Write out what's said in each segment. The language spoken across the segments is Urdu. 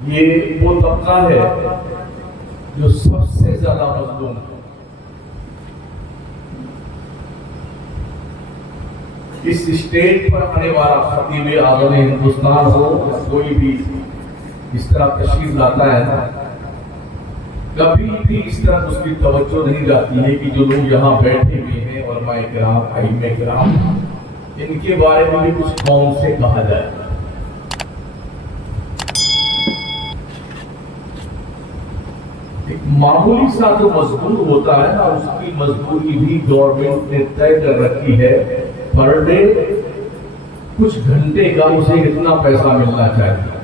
یہ وہ طبقہ ہے جو سب سے زیادہ مظلوم ہے۔ اس اسٹیج پر آنے والا خطیب اعظم ہندوستان ہو یا کوئی بھی اس طرح تشریف لاتا ہے نا، کبھی بھی اس طرح اس کی توجہ نہیں جاتی ہے کہ جو لوگ یہاں بیٹھے ہوئے ہیں علماء کرام، ائمہ کرام، ان کے بارے میں بھی کچھ قوم سے کہا جائے۔ ایک معمولی سا جو مزدور ہوتا ہے نا، اس کی مزدوری بھی گورنمنٹ نے طے کر رکھی ہے، پر ڈے کچھ گھنٹے کا اسے اتنا پیسہ ملنا چاہیے،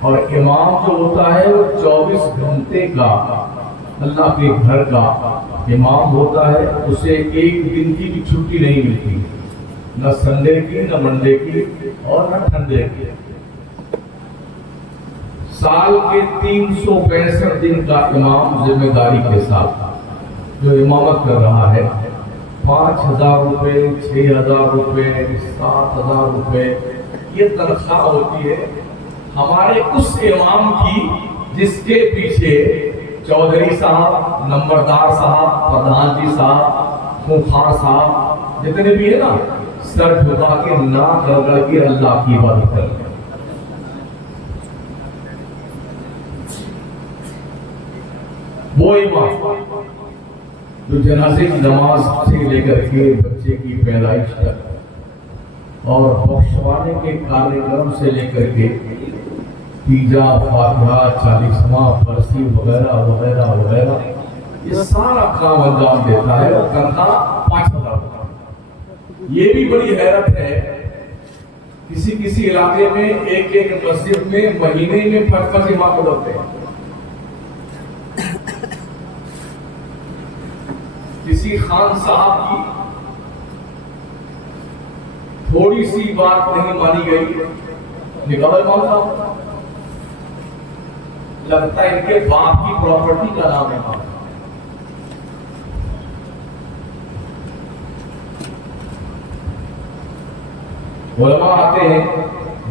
اور امام جو ہوتا ہے وہ 24 گھنٹے کا اللہ کے گھر کا امام ہوتا ہے، اسے ایک دن کی بھی چھٹی نہیں ملتی، نہ سنڈے کی، نہ منڈے کی، اور نہ ٹھنڈے کی۔ سال کے 365 دن کا امام ذمہ داری کے ساتھ جو امامت کر رہا ہے، 5,000 روپے، 6,000 روپے، 7,000 روپے یہ تنخواہ ہوتی ہے ہمارے اس امام کی جس کے پیچھے چودھری صاحب، نمبردار صاحب، پردھان جی صاحب، خونخوار صاحب جتنے بھی ہیں نا، سر جھکا کے ناک رگڑ کے اللہ کی عبادت کرتے ہیں۔ وہ امام جو جنازے کی نماز سے لے کر کے بچے کی پیدائش تک اور بخشوانے کے کارکرم سے لے کر کے تیجا، فاتحہ، 40واں، برسی وغیرہ وغیرہ وغیرہ یہ سارا کام انجام دیتا ہے، اور تنخواہ 5,000 روپے۔ یہ بھی بڑی حیرت ہے، کسی علاقے میں ایک مسجد میں مہینے میں 5 امام ہوتے ہیں۔ کسی خان صاحب کی تھوڑی سی بات نہیں مانی گئی، نکال امام صاحب، لگتا ہے ان کے باپ کی پراپرٹی کا نام ہے امام۔ علماء آتے ہیں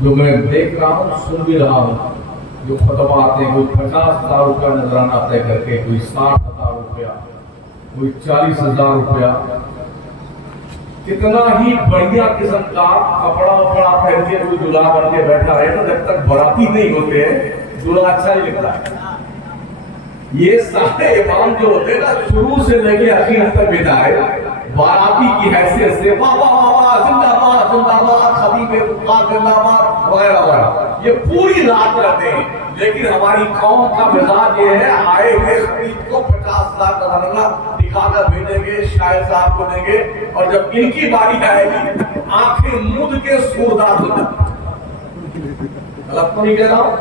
جو میں دیکھ رہا ہوں، سن بھی رہا ہوں، جو خطبہ آتے ہیں، کوئی 50,000 روپیہ نذرانہ طے کر کے، کوئی 60,000 روپیہ، کوئی 40,000 روپیہ، کتنا ہی بڑھیا قسم کا کپڑا وپڑا پہن کے کوئی دلہا بن کے بیٹھا رہے نا، جب تک براتی نہیں ہوتے ہیں دلہا اچھا نہیں لگتا ہے۔ یہ سارے امام جو ہوتے ہیں نا، شروع سے لے کے آخر تک بتائے باراتی کی حیثیت سے واہ واہ واہ، زندہ باد زندہ باد، خطیب فقار زندہ باد وغیرہ وغیرہ، یہ پوری رات رہتے ہیں۔ لیکن ہماری قوم کا مزاج یہ ہے، آئے ہوئے خطیب کو 50,000 کا نذرانہ دکھا کر بھیجیں گے، شاعر صاحب کو دیں گے، اور جب ان کی باری آئے گی آنکھیں مود کے سوردار ہو جاتے ہیں۔ غلط تو نہیں کہہ رہا ہوں؟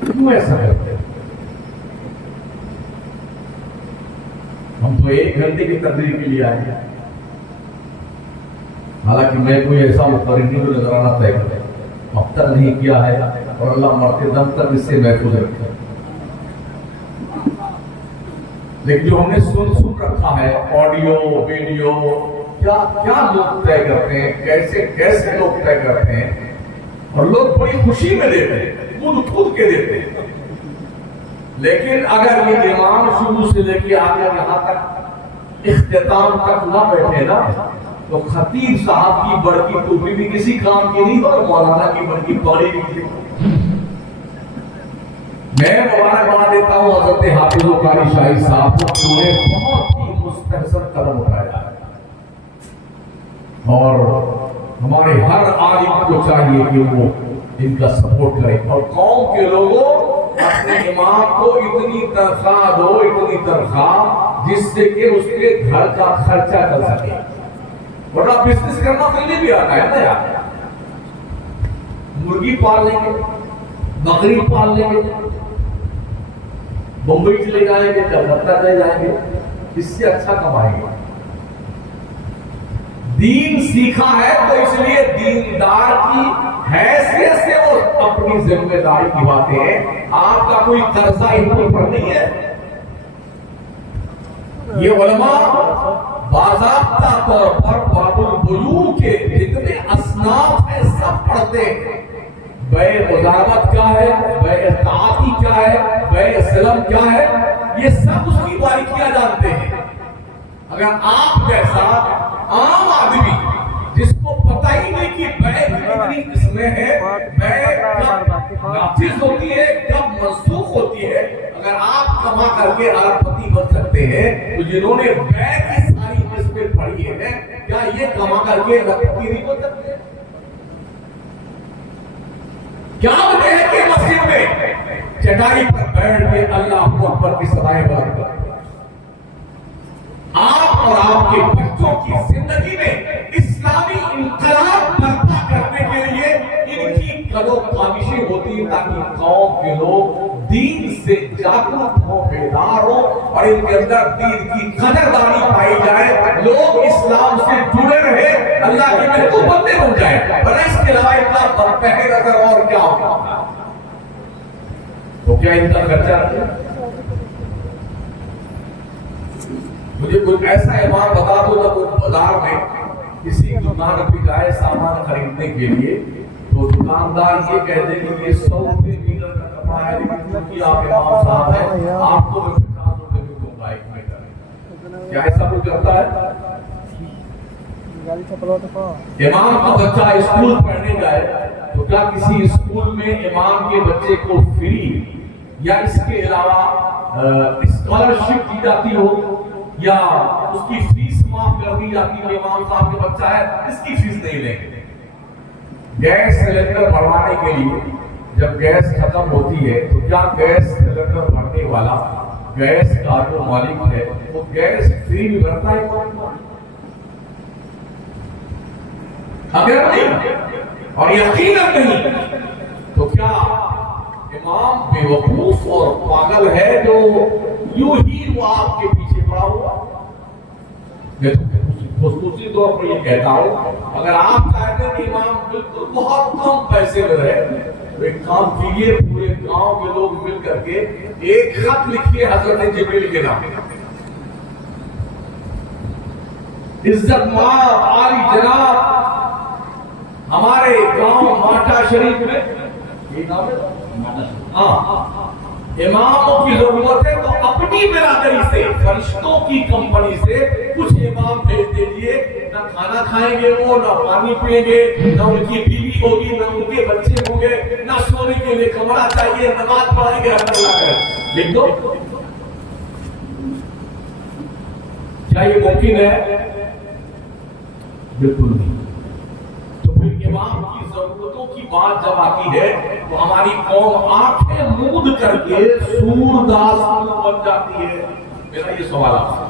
کیوں ایسا کرتے ہیں؟ ہم تو 1 گھنٹے کی تقریر کے لیے آئے ہیں، حالانکہ میں کوئی ایسا مقرر نہیں جو نذرانہ طے کرے، اب تک نہیں کیا ہے، اور اللہ مرتے دم تک اس سے محفوظ رکھے۔ لیکن جو ہم نے سن رکھا ہے، آڈیو ویڈیو، کیا لوگ طے کرتے ہیں، کیسے لوگ طے کرتے ہیں، اور لوگ بڑی خوشی میں دیتے ہیں، خود کے دیتے ہیں۔ لیکن اگر یہ امام شروع سے لے کے آگے یہاں تک اختتام تک نہ بیٹھے نا، تو خطیب صاحب کی بڑکی ٹوپی بھی کسی کام کی نہیں، اور مولانا کی بڑکی پگڑی بھی کسی۔ میں مبارکباد دیتا ہوں حضرت حافظ قاری شاہی صاحب کو، انہوں نے بہت ہی مستحسن قدم اٹھایا ہے، اور ہمارے ہر عالم کو چاہیے کہ وہ ان کا سپورٹ کرے، اور قوم کے لوگوں اپنے امام کو اتنی تنخواہ دو، اتنی تنخواہ جس سے کہ اس کے گھر کا خرچہ چل سکے، ورنہ بزنس کرنا پہلے بھی آتا ہے نا یار، مرغی پال لیں گے، بکری پال لیں گے، بمبئی چلے جائیں گے، کلکتہ چلے جائیں گے، اس سے اچھا کمائیں گے۔ دین سیکھا ہے تو اس لیے دیندار کی حیثیت سے وہ اپنی ذمہ داری نبھاتے ہیں، آپ کا کوئی قرضہ ان پر نہیں ہے۔ یہ علماء باضابطہ طور پر باب البیوع کے جتنے اصناف ہیں سب پڑھتے ہیں. بیع مضاربت کیا ہے, بیع تعاطی کیا ہے, بیع سلم کیا ہے, یہ سب اس کی باریکیاں جانتے ہیں. اگر آپ جیسا عام آدمی جس کو پتہ ہی نہیں کہ بیع کتنی قسمیں ہیں, بیع کب نافذ ہوتی ہے, کب منسوخ ہوتی ہے, اگر آپ کما کر کے ارب پتی بن سکتے ہیں تو جنہوں نے بیع کی ساری قسمیں پڑھی ہیں کیا یہ کما کر کے ارب پتی نہیں بن سکتے؟ کیا وجہ ہے کہ مسجد میں چٹائی پر بیٹھ کے اللہ اکبر کی صدائیں بلند کرتے ہیں؟ آپ اور آپ کے بچوں کی زندگی میں اسلامی انقلاب برپا کرنے کے لیے ان کی قدر خواہشیں ہوتی ہیں تاکہ قوم کے لوگ دین سے جاگرک ہوں, بیدار ہوں اور ان کے اندر دین کی قدردانی پائی جائے, لوگ اسلام سے جڑے رہے, اللہ کے محبوب بندے بن جائیں. اور اس کے علاوہ اتنا برپہر اگر اور کیا ہوگا تو کیا ان کا خرچہ رکھے؟ مجھے کوئی ایسا امام بتا دو جب وہ بازار میں کسی دکان پہ جائے سامان خریدنے کے لیے تو دکاندار یہ کہہ دے کہ یہ 100 روپے میٹر کا کپڑا ہے, لیکن کیونکہ آپ امام صاحب ہیں آپ کو میں 50 روپے میں دوں گا ایک میٹر. کیا ایسا کچھ کرتا ہے؟ امام کا بچہ اسکول پڑھنے جائے تو کیا کسی اسکول میں امام کے بچے کو فری یا اس کے علاوہ اسکالرشپ دی جاتی ہو یا اس کی فیس معاف کر دی جاتی ہے؟ امام صاحب کے بچہ ہے اس کی فیس نہیں لیں گے. گیس سلنڈر بھروانے کے لیے جب گیس ختم ہوتی ہے تو کیا گیس سلنڈر بھرنے والا گیس کا جو مالک ہے وہ گیس فری بھی بھرتا ہے؟ اگر نہیں اور یقیناً نہیں تو کیا امام بے وقوف اور پاگل ہے جو یوں ہی وہ آپ کے پیچھے پڑا ہوا؟ میں خصوصی طور پر یہ کہتا ہوں, اگر آپ چاہتے ہیں کہ امام بالکل بہت کم پیسے میں رہے تو ایک کام کیجیے, پورے گاؤں کے لوگ مل کر کے ایک خط لکھیے حضرت جبریل کے نام, عزت مآب عالی جناب ہمارے گاؤں ماٹا شریف میں یہ نام ہے, ہاں اماموں کی ضرورت ہے تو اپنی برادری سے, فرشتوں کی کمپنی سے کچھ امام بھیج دیجیے. نہ کھانا کھائیں گے وہ, نہ پانی پئیں گے, نہ ان کی بیوی ہوگی, نہ ان کے بچے ہوں گے, نہ سونے کے لیے کمرہ چاہیے, نماز پڑھائیں گے. اللہ کرے لکھ دو. کیا یہ ممکن ہے؟ بالکل نہیں. امام کی ضرورتوں کی بات جب آتی ہے تو ہماری قوم آنکھیں مود کر کے سورداس بن جاتی ہے. میرا یہ سوال آپ سے,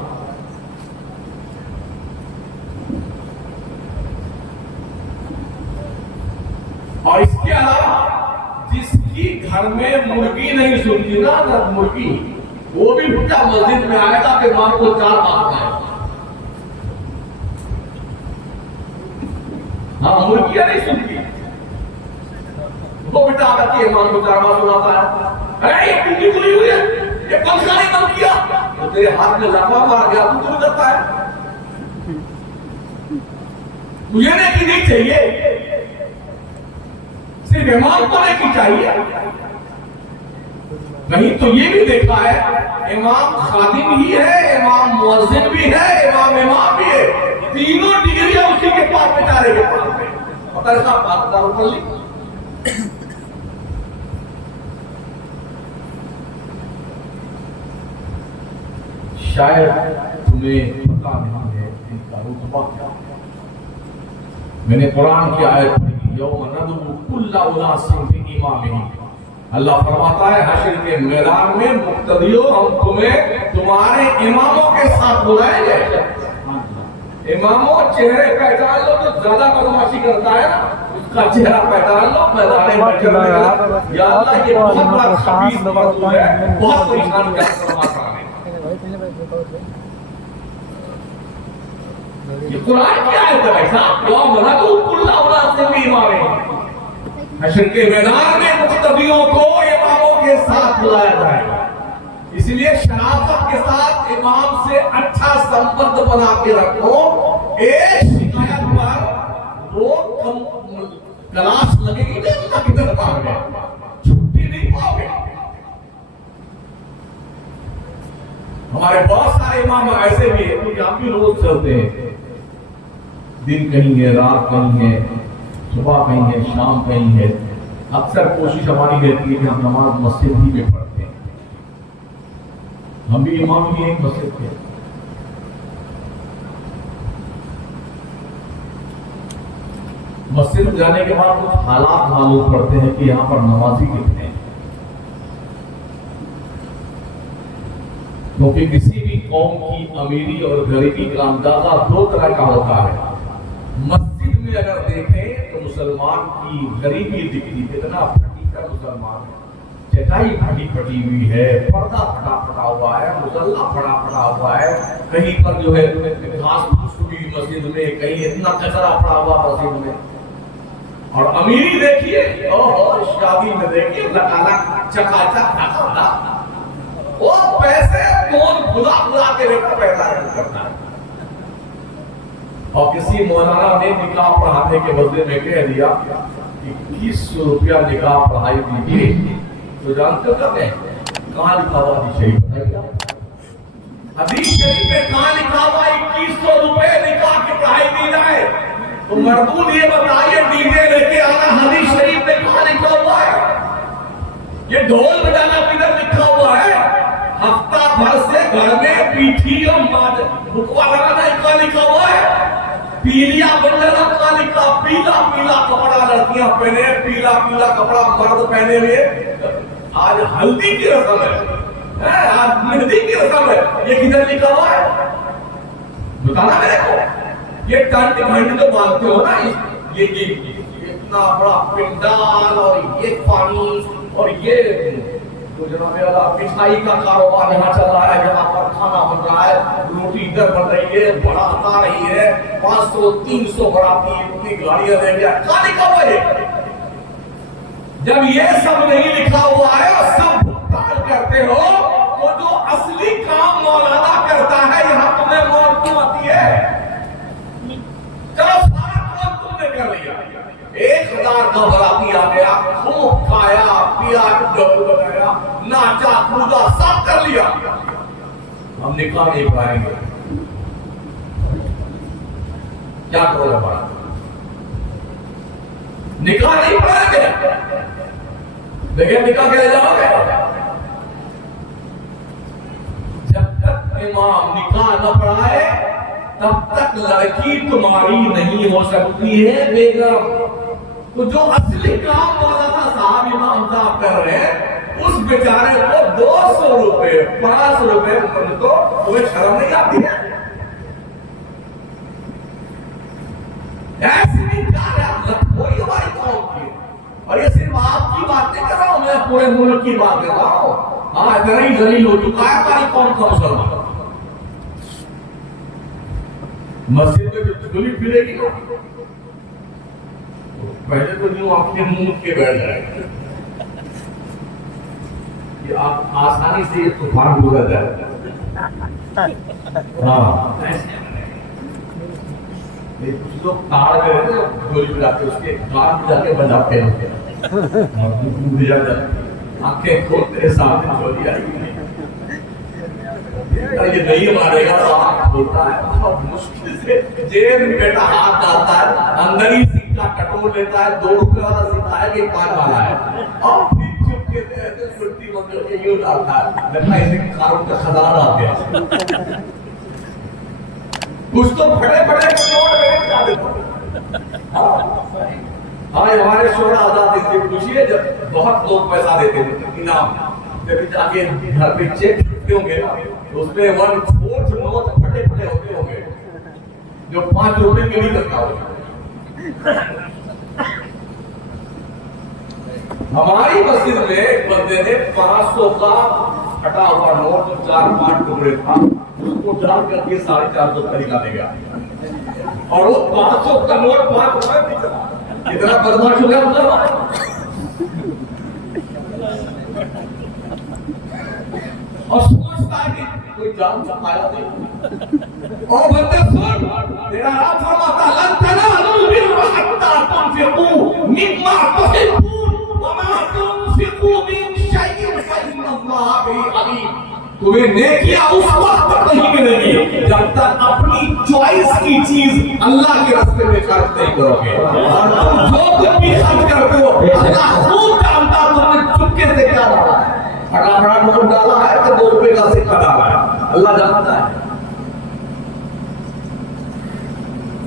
اور اس کے علاوہ جس کی گھر میں مرغی نہیں سنتی نا مرغی, وہ بھی بیٹا مسجد میں آئے گا کہ امام کو 4 بات ہے. ہاں مرغیاں نہیں سنتی, وہ بیٹا آتا کہ امام کو 4 بات سناتا ہے. ارے یہ کنڈی کھلی ہوئی ہے, یہ پنکھا نہیں بند کیا, تو تیرے ہاتھ میں لقمہ مار گیا, تو کیوں کرتا ہے؟ تجھے نیکی نہیں چاہیے, صرف امام کو نیکی چاہیے. نہیں تو یہ بھی دیکھا ہے امام خادم ہی ہے, امام مؤذن بھی ہے, امام بھی ہے, تینوں ڈگریاں اسی کے پاس بیچارے کے پاس میں. پتہ صاحب بات دارو کر لی. شاید تمہیں پتہ نہیں ہے ان کا رتبہ کیا ہے. میں نے قرآن کی آیت پڑھی, یوم ندعو کل اناس بامامہم. اللہ فرماتا ہے حشر کے میدان میں مقتدیوں ہم تمہیں تمہارے اماموں کے ساتھ بلائیں گے. اماموں چہرے پہچان لو جو زیادہ بدماشی کرتا ہے نا, اس کا چہرہ پہچان لو, میدان میں چل رہے گا. یا اللہ یہ بہت بڑا خبیث موضوع ہے, بہت پریشان کیا فرماتا ہے. یہ قرآن کی آیت ہے بھائی صاحب, یوم ندعو کل اناس بامامہم. حشر کے میدان میں مقتدیوں کو اماموں کے ساتھ بلایا جائے گا. اس لیے شرافت کے ساتھ امام سے اچھا سمبند بنا کے رکھو. ایک شکایت پر وہ کلاس لگے گی نہیں اللہ کی طرف آ گئے, چھٹی نہیں پاؤ گے. ہمارے بہت سارے امام ایسے بھی ہیں کہ ہم بھی روز چلتے ہیں, دن کہیں ہے, رات کہیں ہے, صبح کہیں ہے, شام کہیں ہے. اکثر کوشش ہماری رہتی ہے کہ ہم نماز مسجد ہی میں پڑھتے ہیں. ہم بھی امام بھی ایک مسجد کے. مسجد جانے کے بعد کچھ حالات معلوم پڑتے ہیں کہ یہاں پر نمازی کتنے ہیں. کیونکہ کسی بھی قوم کی امیری اور غریبی کا اندازہ دو طرح کا ہوتا ہے. مسجد میں اگر دیکھیں تو مسلمان کی غریبی دکھتی, کتنا پھٹی کا مسلمان ہے, چٹائی پھٹی پھٹی ہوئی ہے, پردہ پھٹا پھٹا ہوا ہے, مصلی پھٹا پھٹا ہوا ہے, کہیں پر جو ہے گھاس پھوس ہوئی مسجد میں, کہیں اتنا کچرا پڑا ہوا مسجد میں. اور امیری دیکھیے, شادی میں دیکھیے لکالک چکا چک, وہ پیسے کون بلا بلا کے ریٹا پیدا کرتا ہے. اور کسی مولانا نے نکاح پڑھانے کے بدلے میں کہہ دیا 2100 روپیہ نکاح پڑھائی دیجیے, تو جانتے ہو کیا کہاں لکھا ہوا حدیث شریف بتائیے. حدیث شریف میں کہاں لکھا ہوا 2100 روپے نکاح کی پڑھائی دی جائے؟ تو مردود یہ بتائیے ڈی جے لے کے آنا حدیث شریف میں کہاں لکھا ہوا ہے؟ یہ ڈھول بجانا کدھر لکھا ہوا ہے؟ ہفتہ بھر سے گھر میں پیٹھی اور بکوا لگانا کہاں لکھا ہوا ہے؟ پیلیا بننا کہاں لکھا؟ پیلا پیلا کپڑا لڑکیاں پہنے, پیلا پیلا کپڑا مرد پہنے ہوئے. آج ہلدی کی رسم ہے, آج مہندی کی رسم ہے, یہ کدھر لکھا ہوا ہے؟ بتانا میرے کو. یہ ٹنٹ گھنٹ جو باندھتے ہو نا, یہ اتنا بڑا پنڈال اور یہ پانی اور یہ تو جناب اللہ مٹھائی کا کاروبار یہاں چل رہا ہے, یہاں پر کھانا بن رہا ہے, روٹی ادھر بن رہی ہے, بارات آ رہی ہے, 500-300 باراتی اتنی گاڑیاں لے گیا. کہاں لکھا ہوا ہے؟ جب یہ سب نہیں لکھا ہوا ہے اور سب بھگتان کرتے ہو, وہ جو اصلی کام مولانا کرتا ہے یہاں تمہیں موت کیوں آتی ہے؟ چلو سارا کام تم نے کر لیا, 1000 کا باراتی آ گیا, خوب کھایا پیا, ڈبل بنایا, ناچا کودا, سب کر لیا. ہم نکاح نہیں پڑھائیں گے, کیا کرو گے؟ ہمارا نکاح نہیں پڑھائیں گے, بغیر نکاح کے لے جاؤ گے. جب تک امام نکاح نہ پڑھائے تب تک لڑکی تمہاری نہیں ہو سکتی ہے بیگم. تو جو اصلی کام مولانا صاحب امام صاحب کر رہے ہیں اس بیچارے کو 200 روپے 500 روپے تو تمہیں شرم نہیں آتی ہے؟ ایسی نہیں کہا ہے کوئی ہماری قوم کی, اور یہ صرف آپ کی بات نہیں کر رہا ہوں, میں پورے ملک کی بات کر رہا ہوں. ہاں اتنا ہی ذلیل ہو چکا ہے ہماری قوم کا مسلمان. مسجد میں جو گلی پھرے گی نا, پہلے تو یوں آپ کے منہ کے بیٹھ جائے کہ آپ آسانی سے یہ طوفان گزر جائے. ہاں کچھ لوگ تاڑ میں رہتے ہیں, گولی پھراتے, اس کے کان میں جا کے بجاتے ہیں, آنکھیں کھولتے سامنے چوری آئی گی, یہ نہیں مارے گا تو آنکھ کھولتا ہے, بہت مشکل سے جیب میں بیٹا ہاتھ ڈالتا ہے, اندر ہی سکہ ٹٹول لیتا ہے, 2 روپے والا سکہ ہے کہ 5 والا ہے, اور پھر چپکے سے چھٹی مندر کے یوں ڈالتا ہے, لگتا ہے اسے کاروں کا خزانہ آ گیا. کچھ تو پھڑے پھڑے نوٹ میں ڈال دیتا. ہاں ہمارے شوہر آزاد سے پوچھئے, جب بہت لوگ پیسہ دیتے ہیں انعام, جب جا کے گھر پہ چیک چھٹتے ہوں گے اس میں 1/4 نوٹ پھٹے پھٹے ہوتے ہوں گے جو 5 روپے کے نہیں کرتا ہوگا. ہماری مسجد میں ایک بندے نے 500 کا پھٹا ہوا نوٹ 4-5 ٹکڑے تھا, اس کو ڈال کر کے 450 کا نکالے گیا, اور وہ 500 کا نوٹ 5 روپے نہیں چلا. اتنا بدماش ہو گیا مسلمان. اور سوچتا ہے کہ کوئی جان چھپایا نہیں. اور بندے سن, تیرا رب فرماتا لن تنالوا البر حتى تنفقوا مما تحبون وما تنفقوا من شيء فإن الله به عليم. تمہیں نیکیاں اس وقت تک نہیں ملے گی جب تک اپنی چوائس کی چیز اللہ کے راستے میں خرچ نہیں کرو گے. اور تم جو کچھ بھی خرچ کرتے ہو اللہ خوب جانتا تم نے چپکے سے کیا ڈالا ہے. پھٹافٹ نوٹ ڈالا ہے کہ 2 روپے کا سکہ ڈالا ہے, اللہ جانتا ہے.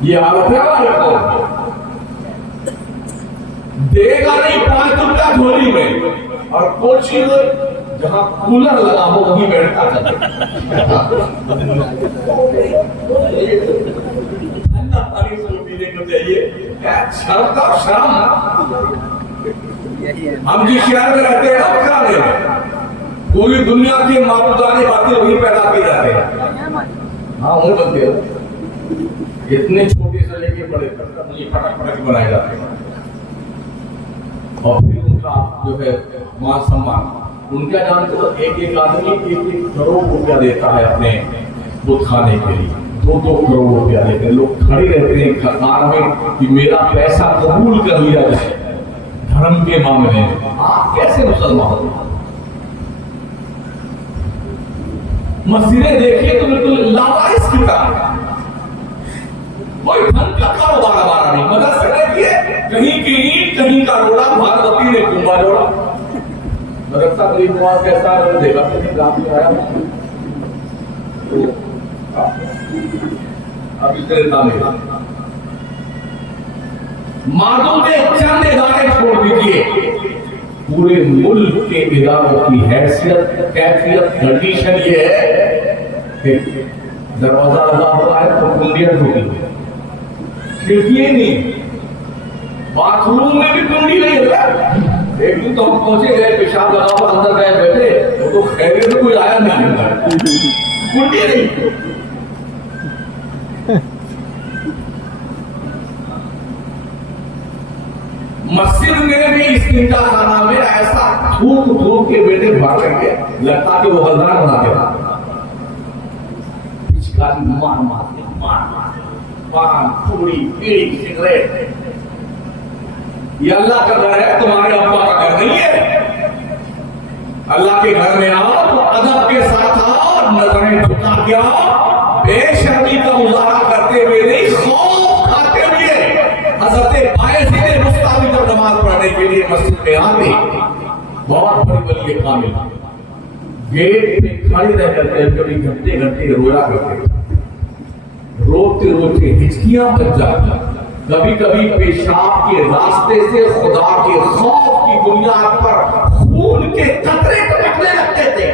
یہ حالت ہے ہمارے کو, دے گا نہیں 5 روپیہ جھولی میں, اور کوشش جہاں کولر لگا ہو وہیں بیٹھتا جاتا ٹھنڈا پانی سے پینے کو چاہیے. شرم کا شرم, ہم جس شہر میں رہتے ہیں نا بکرانے میں, پوری دنیا کی معبودانی باتیں وہیں پیدا کی جاتے ہیں. ہاں وہیں بنتے ہیں, اتنے چھوٹے سے لے کے بڑے تک پھٹک پھٹک بنائے جاتے ہیں. اور پھر ان کا جو ہے مان سمان, ان کا جانتے ہو ایک آدمی 1 کروڑ روپیہ دیتا ہے اپنے بت خانے کے لیے, 2 کروڑ روپیہ دیتے ہیں. لوگ کھڑے رہتے ہیں قطار میں کہ میرا پیسہ قبول کر لیا جائے دھرم کے معاملے میں. آپ کیسے مسلمان ہو؟ مسجدیں دیکھیے تو بالکل لاوارث کی طرح, کوئی ڈھنگ کا کاروبار ہمارا نہیں. مدرسے دیکھیے, کہیں کی اینٹ کہیں کا روڑا, بھارتی نے کنبا جوڑا. مدرسہ غریب نواز کیسا ہے میں دیکھا کہ رات میں آیا اب اتنا نہیں. معدود چند ادارے چھوڑ دیجیے, پورے ملک کے اداروں کی حیثیت, کیفیت, کنڈیشن یہ ہے کہ دروازہ لگا ہوا ہے تو کنڈیاں ٹوٹی ہوئی, کھڑکیاں نہیں, باتھ روم میں بھی کنڈی نہیں ہے. ایک دن تو ہم پہنچے گئے, پیشاب لگا ہوا, اندر گئے بیٹھے, وہ تو خیریت سے کوئی آیا نہیں, کنڈی نہیں. مسجد میں بھی استنجا خانہ میں ایسا تھوک تھوک کے بیٹے بھر کر کے لگتا کہ وہ غلطان بنا کے رہا. پچکاری مار مارتے, پان, پوڑی, بیڑی, سگریٹ. یہ اللہ کا گھر ہے, تمہارے ابا کا گھر نہیں ہے. اللہ کے گھر میں آؤ تو ادب کے ساتھ آؤ, نظریں جھکا کے آؤ, بے شرمی کا مظاہرہ کرتے ہوئے نہیں, خوف کھاتے ہوئے. حضرت بایزید بستامی جب نماز پڑھنے کے لیے مسجد میں آتے, بہت بڑی ولی کامل, گیٹ پہ کھڑے رہ کر کے کبھی گھنٹے گھنٹے رویا کرتے, روتے روتے ہچکیاں بچ جاتی. کبھی کبھی پیشاب کے راستے سے خدا کے خوف کی بنیاد پر خون کے قطرے ٹپکنے لگتے تھے.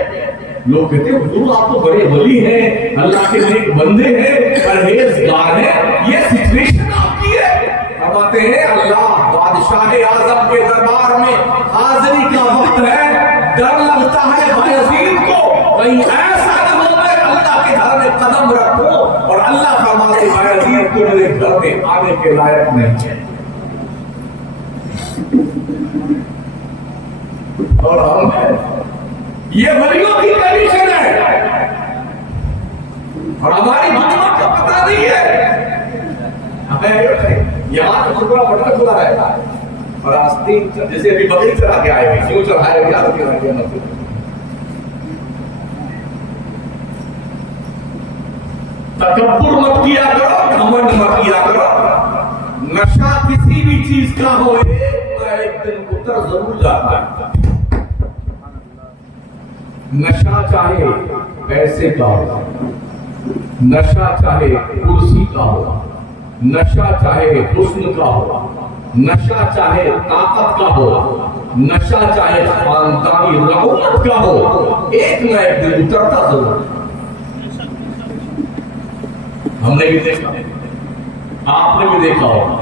لوگ کہتے ہیں حضور آپ تو بڑے ولی ہیں, اللہ کے نیک بندے ہیں, پرہیزگار ہیں, یہ سچویشن آپ کی ہے. فرماتے ہیں اللہ بادشاہ اعظم کے دربار میں حاضری کا وقت ہے, ڈر لگتا ہے بایزید کو کہیں ایسا نہ ہو میں اللہ کے گھر میں قدم رکھوں اور اللہ فرماتے بایزید کو میرے گھر میں آنے کے لائق نہیں ہے. اور ہم یہ ولیوں کی کنڈیشن ہے, اور ہماری دنیا کا پتہ نہیں ہے. یہاں تو ٹکڑا بٹنا کھلا ہے, اور آستین جیسے ابھی بکری چلا کے آئے ہیں, کیوں چڑھائے گیا رکھے رکھے مسجد. تکبر مت کیا کرو, گھمنڈ مت کیا کرو. نشہ کسی بھی چیز کا ہو ایک دن اتر ضرور جاتا ہے. نشہ چاہے پیسے کا ہو, نشہ چاہے کرسی کا ہو, نشہ چاہے حسن کا ہو, نشہ چاہے طاقت کا ہو, نشہ چاہے خاندانی رعونت کا ہو, ایک نہ ایک دن اترتا ضرور. ہم نے بھی دیکھا, آپ نے بھی دیکھا ہوگا,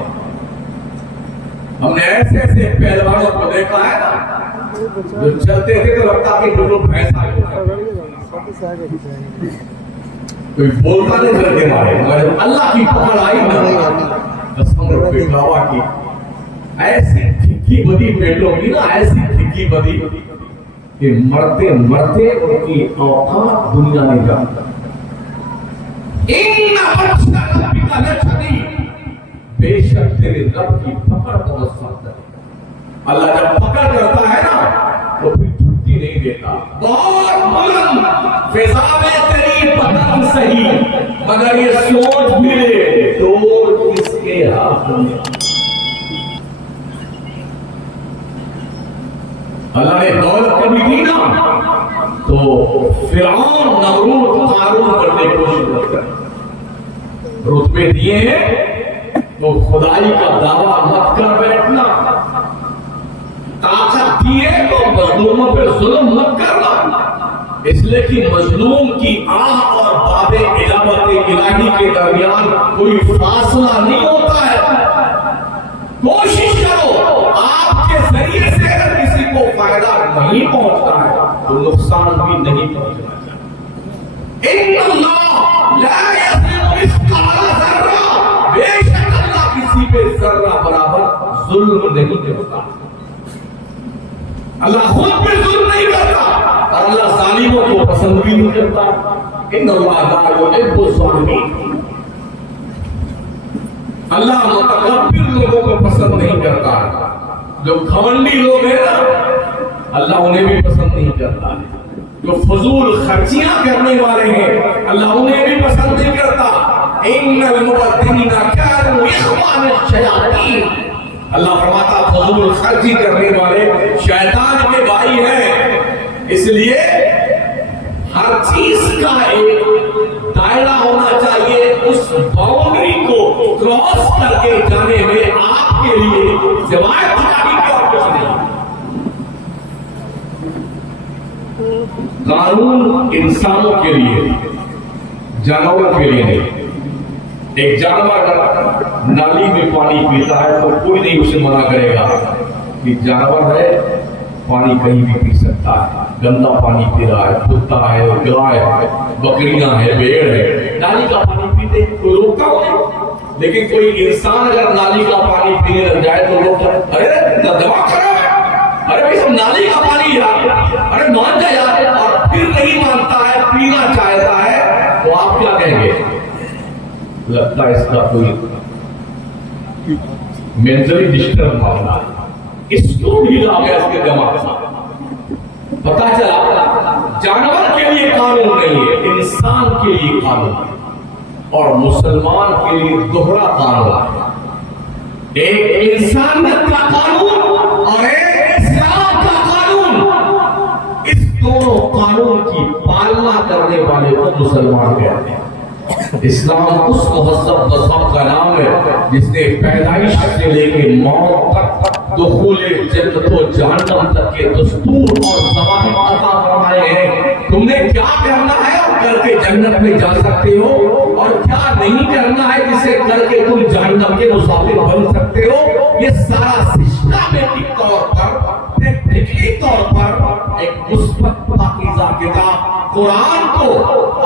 ہم نے ایسے ایسے پہلوانوں کو دیکھا ہے نا جو چلتے تھے تو لگتا کہ جو لوگ بھینس آئے کوئی بولتا نہیں ڈر کے مارے, مگر اللہ کی پکڑ آئی نا قسم رب کعبہ کی, ایسی پھکی بدی پیٹوں کی نا, ایسی پھکی بدی کہ مرتے مرتے ان کی اوقات دنیا نے جانتا. بے شک تیرے رب کی پکڑ بہت سخت ہے. اللہ جب پکڑ کرتا ہے نا تو پھر چھٹی نہیں دیتا. بہت بلند فضا میں تیری پتنگ سہی مگر یہ سوچ بھی لے ڈور کس کے ہاتھ میں. اللہ نے دولت کبھی دی نا تو فرعون نمرود قارون کرنے کی کوشش کرتا ہے. رتبے دیے ہیں تو خدائی کا دعویٰ مت کر بیٹھنا. طاقت دیے تو مظلوموں پہ ظلم مت کرنا. اس لیے کہ مظلوم کی آہ اور باب اجابت الہی کے درمیان کوئی فاصلہ نہیں ہوتا ہے. کوشش کرو آپ کے ذریعے سے اگر کسی کو فائدہ نہیں پہنچتا ہے تو نقصان بھی نہیں پہنچنا چاہیے. ان اللہ لا یظلم مثقال ذرہ، بے شک اللہ کسی پہ ذرہ برابر ظلم نہیں کرتا. اللہ خود پہ ظلم نہیں کرتا اور اللہ ظالموں کو پسند بھی نہیں کرتا. ان اللہ لا یحب الظالمین. اللہ متکبر لوگوں کو پسند نہیں کرتا. جو گھمنڈی لوگ ہیں نا اللہ انہیں بھی پسند نہیں کرتا. جو فضول خرچیاں کرنے والے ہیں اللہ انہیں بھی پسند نہیں کرتا. ان المبذرین کانوا اخوان الشیاطین. اللہ فرماتا فضول خرچی کرنے والے شیطان کے بھائی ہیں. اس لیے ہر چیز کا ایک دائرہ ہونا چاہیے. اس باؤنڈری کو کراس کر کے جانے میں آپ کے لیے سوائے تمہاری کا اور کچھ نہیں. قانون انسانوں کے لیے جانوروں کے لیے نہیں. ایک جانور اگر نالی میں پانی پیتا ہے تو کوئی نہیں اسے منع کرے گا کہ جانور ہے پانی کہیں بھی پی سکتا ہے. گندا پانی پی رہا ہے، کتا ہے، گائے ہے، بکریاں ہے، بھیڑ ہے، نالی کا پانی پیتے کوئی روکتا ہو. لیکن کوئی انسان اگر نالی کا پانی پینے لگ جائے تو لوگ ارے دوا کرو، ارے بھائی سب نالی کا پانی یار، ارے مان جا یار. اور پھر نہیں مانتا ہے، پینا چاہتا ہے تو آپ کیا کہیں گے؟ لگتا ہے اس کا کوئی مینٹلی ڈسٹرب معاملہ ہے. اس کو بھی لا گیا اس کے دماغ میں. پتا چلا جانور کے لیے قانون نہیں ہے، انسان کے لیے قانون ہے. اور مسلمان کے لیے دوہرا قانون ہے. ایک انسانیت کا قانون اور ایک اسلام کا قانون. اس دونوں قانون کی پالنا کرنے والے کو مسلمان کہتے ہیں. اسلام اس مہذب مذہب کا نام ہے جس نے پیدائش سے لے کے موت تک دخول جنت و جہنم تک کے دستور اور ضوابط عطا فرمائے ہیں. تم نے کیا کرنا ہے اور کر کے جنت میں جا سکتے ہو، اور کیا نہیں کرنا ہے جسے کر کے تم جہنم کے مسافر بن سکتے ہو. یہ سارا سسٹمیٹک طور پر، پریکٹیکلی طور پر ایک مثبت پاکیزہ کتاب قرآن کو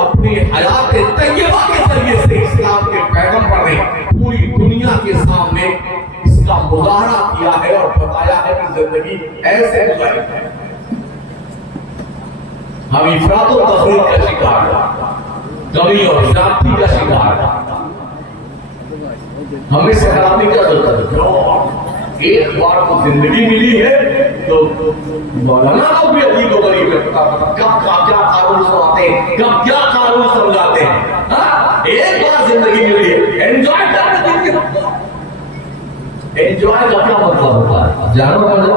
اپنی حیات طیبہ کے ذریعے سے اسلام کے پیغمبر نے پوری دنیا کے سامنے اس کا مظاہرہ کیا ہے اور بتایا ہے کہ زندگی ایسے گزاری ہے. ہم افراط و تفریط کا شکار ہیں، کمی اور زیادتی کا شکار ہیں. ہمیں سکھلانے کی ضرورت ہے. ایک بار کو زندگی ملی ہے تو مولانا لوگ بھی عجیب و غریب ہے. کب کیا قانون سناتے ہیں، کب کیا قانون سمجھاتے ہیں. ایک بار زندگی ملی ہے، انجوائے کرنے دیجیے. انجوائے کا کیا مطلب ہوتا ہے؟ جانو مطلب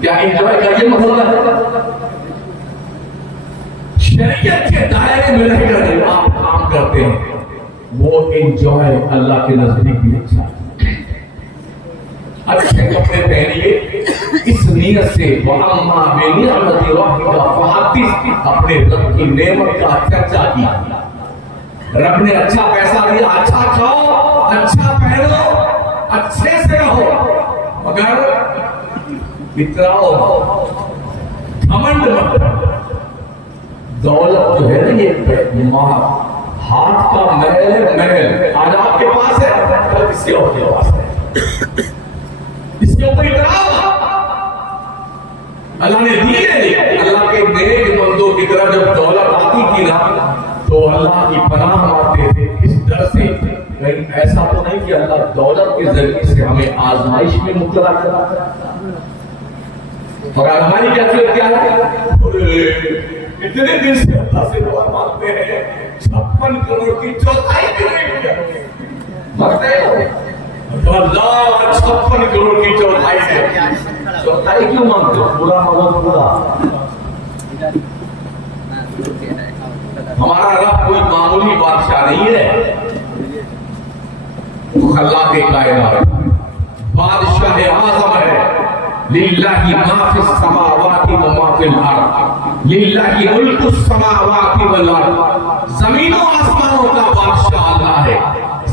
کیا انجوائے کا یہ مطلب ہے؟ شریعت کے دائرے میں رہ کر آپ کام کرتے ہیں وہ انجوائے اللہ کے نزدیک بھی اچھا ہے. اچھے کپڑے پہنیے اس نیت سے وَأَمَّا بِنِعْمَتِ رَبِّكَ فَحَدِّثْ. اپنے رب کی نعمت کا چرچا کیا. رب نے اچھا پیسہ دیا، اچھا کھاؤ، اچھا پہنو، اچھے سے رہو، مگر اتراؤ گھمنڈ مت. دولت جو ہے نا یہ ہاتھ کا محل ہے. محل آج آپ کے پاس ہے، کل کسی اور کے پاس ہے. اس کے اوپر اتراؤ. اللہ نے دی ہے. اللہ کے نیک بندوں کی طرف جب دولت آتی تھی نا تو اللہ کی پناہ مانگتے تھے اس ڈر سے کہیں ایسا تو نہیں کہ اللہ دولت کے ذریعے سے ہمیں آزمائش میں مبتلا کرا. اور آزمائش کی اصلیت کیا ہے؟ اتنے دن سے اللہ سے دعا مانگتے ہیں 56 کروڑ کی چوتھائی بھی نہیں کیا مانگتے ہیں. اللہ 56 کروڑ کی چوتھائی سے چوتھائی کیوں مانگتے ہو؟ پورا مانگو پورا. ہمارا رب کوئی معمولی بادشاہ نہیں ہے. اللہ کے کائنات بادشاہ اعظم ہے. للہ ما فی السماوات و ما فی الارض للہ ملک السماوات والارض. زمینوں آسمانوں کا بادشاہ اللہ ہے.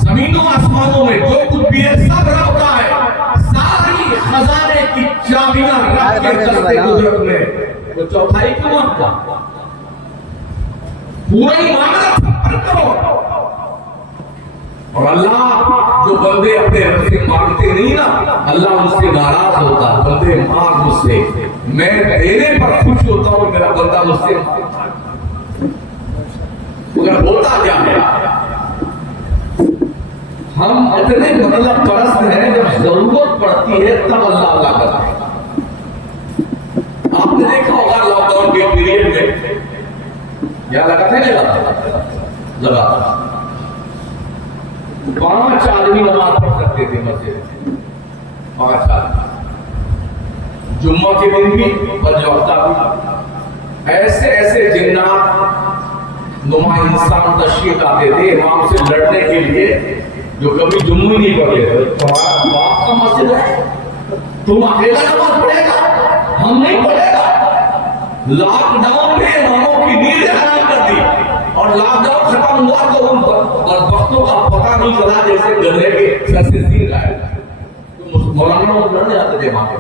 زمینوں آسمانوں میں جو کچھ بھی ہے سب رب کا ہے. ساری خزانے کی چابیاں رب کے دستے قدرت میں. تو چوتھائی کیوں مانگتا؟ پورا ہی معاملہ کرو. اور اللہ جو بندے اپنے رب سے مانگتے نہیں نا اللہ ان سے ناراض ہوتا. بندے مانگ مجھ سے, میں دینے پر خوش ہوتا ہوں. میرا بندہ مجھ سے مگر ہوتا کیا ہے ہم اتنے مطلب پرست ہیں جب ضرورت پڑتی ہے تب اللہ اللہ کرتا ہے. آپ نے دیکھا ہوگا لاک ڈاؤن کے پیریڈ میں یا لگاتے نہیں لگاتا 5 آدمی نماز پڑھ سکتے تھے مسجد میں. 5 آدمی جمعہ کے دن بھی اور جو ہفتہ بھی. ایسے ایسے جنات نما انسان تشریف آتے تھے امام سے لڑنے کے لیے جو کبھی جمعہ ہی نہیں پڑھے تھے. تمہارا باپ کا مسجد ہے تم اکیلا نماز پڑھے گا ہم نہیں پڑھے گا. لاک ڈاؤن میں اماموں کی نیند حرام کر دی اور لاک ڈاؤن ختم ہوا تو ان بدبختوں کا پتہ نہیں چلا جیسے گدھے کے سر سے سیر آئے. تو مولانا لوگ لڑنے آتے تھے وہاں پہ.